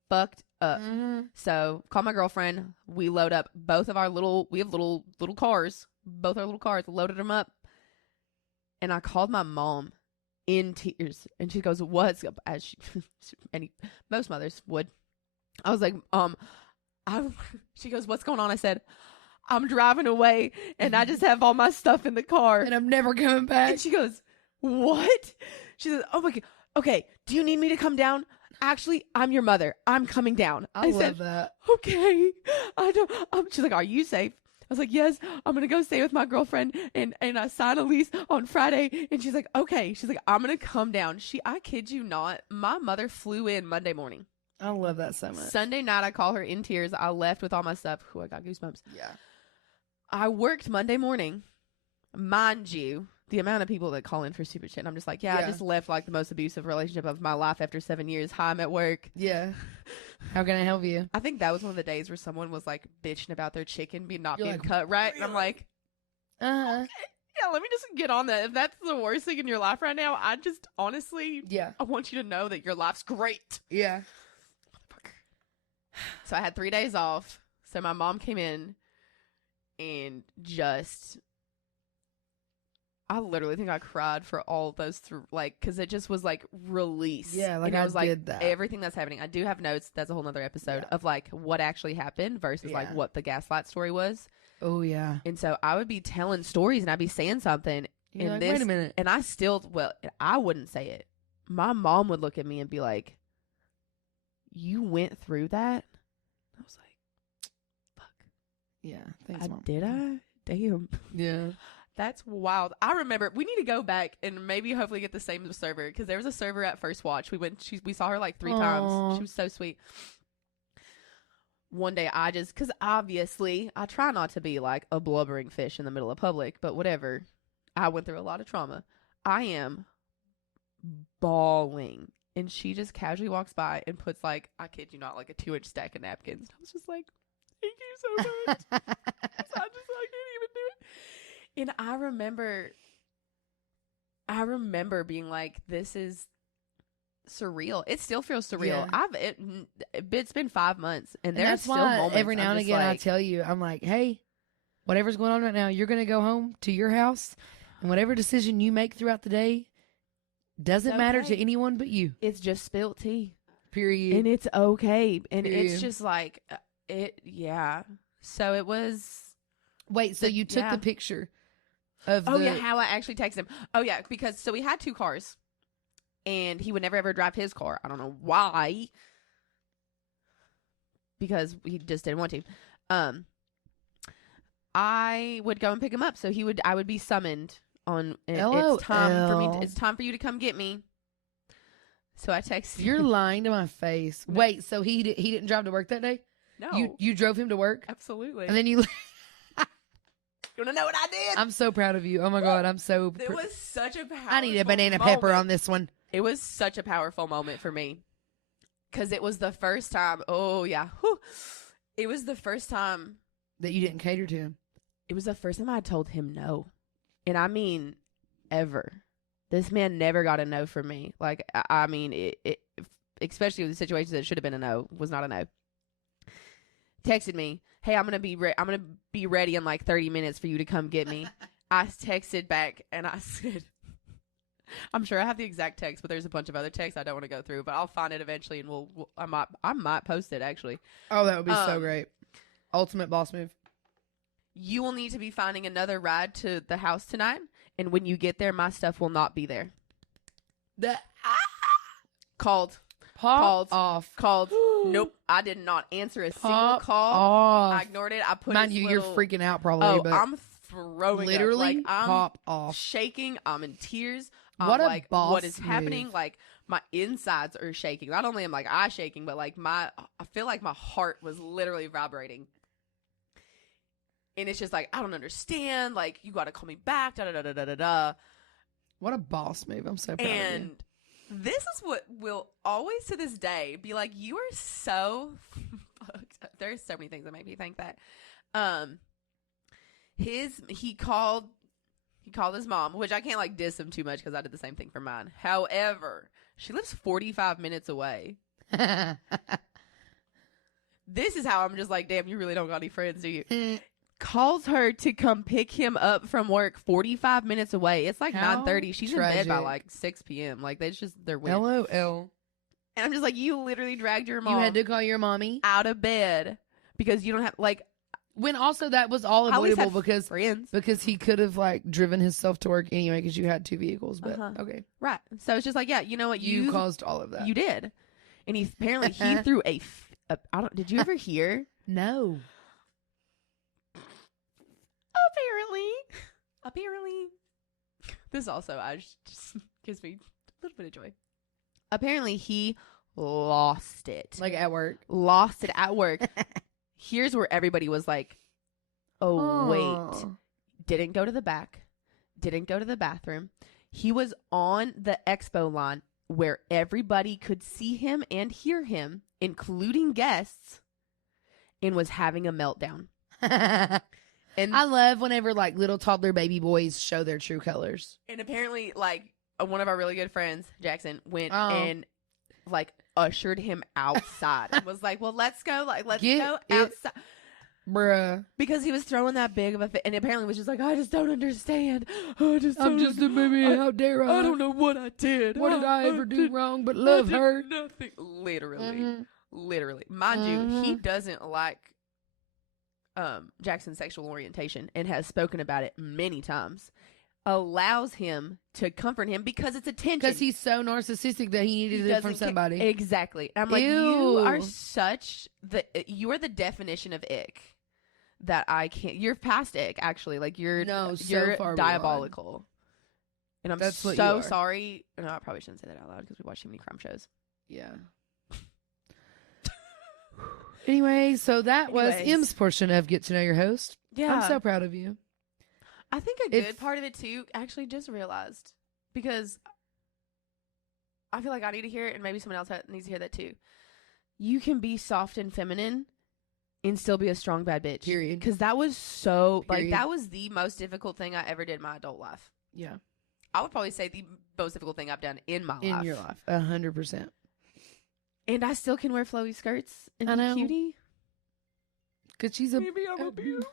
Fucked up. Mm-hmm. So called my girlfriend. We load up both of our we have little cars, both our little cars, loaded them up. And I called my mom in tears, and she goes, "What's up?" As most mothers would. I was like, she goes, "What's going on?" I said, "I'm driving away, and I just have all my stuff in the car, and I'm never coming back." And she goes, "What?" She says, "Oh my God. Okay, do you need me to come down? Actually, I'm your mother. I'm coming down." I love that. Okay. I don't. She's like, "Are you safe?" I was like, "Yes, I'm going to go stay with my girlfriend and I sign a lease on Friday." And she's like, "Okay." She's like, "I'm going to come down." I kid you not, my mother flew in Monday morning. I love that so much. Sunday night, I call her in tears. I left with all my stuff. Ooh, I got goosebumps. Yeah. I worked Monday morning. Mind you, the amount of people that call in for stupid shit. And I'm just like, I just left like the most abusive relationship of my life after 7 years. Hi, I'm at work. Yeah. How can I help you? I think that was one of the days where someone was like bitching about their chicken being You're being like, cut right. really? And I'm like, okay. Yeah, let me just get on that. If that's the worst thing in your life right now, I just honestly, I want you to know that your life's great. Yeah. So I had 3 days off. So my mom came in and I literally think I cried for all of those because it just was like release. Yeah, like and I was like, did that. Everything that's happening. I do have notes. That's a whole nother episode of like what actually happened versus like what the gaslight story was. Oh yeah. And so I would be telling stories and I'd be saying something. You're and like, wait a minute. And I I wouldn't say it. My mom would look at me and be like, "You went through that?" I was like, "Fuck." Yeah. Thanks, Mom. Did I? Damn. Yeah. That's wild. I remember we need to go back and maybe hopefully get the same server because there was a server at First Watch. We saw her like 3 times. She was so sweet. One day because obviously I try not to be like a blubbering fish in the middle of public, but whatever. I went through a lot of trauma. I am bawling. And she just casually walks by and puts like, I kid you not, like a 2-inch stack of napkins. I was just like, thank you so much. I can't even do it. And I remember being like, this is surreal. It still feels surreal. Yeah. It's been 5 months and there's that's still why moments every now and again I tell you, I'm like, hey, whatever's going on right now, you're going to go home to your house and whatever decision you make throughout the day doesn't matter to anyone but you. It's just spilt tea. Period. And it's okay. And Period. it's just like so it was. Wait, so you took the picture of how I actually texted him. Oh yeah, because so we had 2 cars. And he would never ever drive his car. I don't know why. Because he just didn't want to. I would go and pick him up. So I would be summoned on it's time for you to come get me. So I texted You're lying to my face. No. Wait, so he didn't drive to work that day? No. You drove him to work? Absolutely. And then you You want to know what I did? I'm so proud of you. Oh my God, I'm so It was such a powerful I need a banana pepper on this one. It was such a powerful moment for me. Because it was the first time. Oh, yeah. Whew. It was the first time. That you didn't cater to him. It was the first time I told him no. And I mean, ever. This man never got a no from me. Like, I mean, it especially with the situations that should have been a no, was not a no. Texted me, hey, I'm gonna be ready in like 30 minutes for you to come get me. I texted back and I said, I'm sure I have the exact text, but there's a bunch of other texts I don't want to go through, but I'll find it eventually and I might post it actually. Oh, that would be so great. Ultimate boss move. You will need to be finding another ride to the house tonight, and when you get there, my stuff will not be there. Called. Off. Called. Nope. I did not answer a single call. Off. I ignored it. I put Mind you, you're freaking out probably. But I'm throwing literally up. Like, I'm pop off. shaking. I'm in tears. What I'm a like, boss what is move. happening? Like, my insides are shaking. Not only am like I shaking, but like I feel like my heart was literally vibrating. And it's just like, I don't understand. Like, you got to call me back. Da da da da da da. What a boss move. I'm so proud of you. And this is what will always to this day be like, you are so fucked. There's so many things that make me think that. He called his mom, which I can't like diss him too much because I did the same thing for mine. However, she lives 45 minutes away. This is how I'm just like, damn, you really don't got any friends, do you? Calls her to come pick him up from work 45 minutes away. It's like 9:30. She's tragic. in bed by like 6 p.m. Like, they're weird. LOL. And I'm just like, you literally dragged your mom. You had to call your mommy out of bed because you don't have like. When also that was all avoidable because he could have like driven himself to work anyway because you had 2 vehicles. But okay, right. So it's just like, yeah, you know what? You caused all of that. You did. And he threw a did you ever hear? No. Apparently, this also just gives me a little bit of joy. Apparently, he lost it. Like at work. Lost it at work. Here's where everybody was like, oh, wait. Didn't go to the back. didn't go to the bathroom. He was on the expo line where everybody could see him and hear him, including guests, and was having a meltdown. And I love whenever like little toddler baby boys show their true colors. And apparently, like, one of our really good friends, Jackson, went and like ushered him outside and was like, well, let's go. Like, let's go outside. Bruh. Because he was throwing that big of a fit, and apparently was just like, I just don't understand. I'm just a baby. How dare I? I don't know what I did. What did I ever do wrong but love her? Nothing. Literally. Literally. Mind you, he doesn't like Jackson's sexual orientation and has spoken about it many times. Allows him to comfort him because it's attention. Because he's so narcissistic that he needed it from somebody. Exactly. I'm like, you are you're the definition of ick. That I can't. You're past ick, actually. Like you're far diabolical. beyond. And I'm so sorry. No, I probably shouldn't say that out loud because we watch too many crime shows. Yeah. Anyway, so that was M's portion of Get to Know Your Host. Yeah. I'm so proud of you. I think a good part of it too, actually just realized, because I feel like I need to hear it and maybe someone else needs to hear that too. You can be soft and feminine and still be a strong bad bitch. Period. Because that was that was the most difficult thing I ever did in my adult life. Yeah. I would probably say the most difficult thing I've done in my life. In your life. 100%. And I still can wear flowy skirts and be cutie. Because she's maybe I'm a beauty.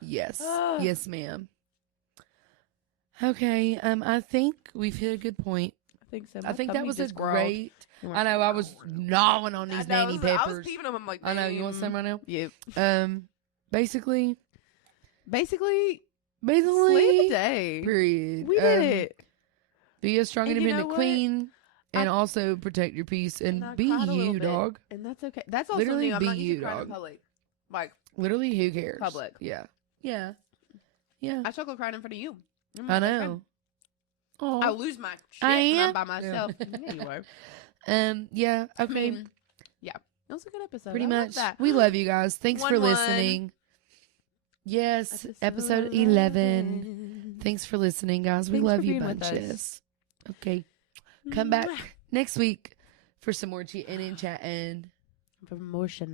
Yes. Yes, ma'am. Okay. I think we've hit a good point. I think so. I think that was a great. I know. I was gnawing on these nanny peppers. I was peeping them. I'm like, I know. You want some right now? Yep. Basically, slay the day. Period. We did it. Be a strong, independent queen, and also protect your peace and be you, dog. And that's okay. That's also literally new. I'm be not you, dog. In public. Like literally, who cares? Public. Yeah. Yeah. Yeah. I chocolate cried in front of you. I know. Oh, I lose my shit when I'm by myself. Yeah. Yeah, you are. Yeah. Okay. Yeah. It was a good episode. Pretty much. We love you guys. Thanks for listening. Yes. Episode 11. Thanks for listening, guys. We love you bunches. Okay. Come back next week for some more Chittin and Chattin. Promotion.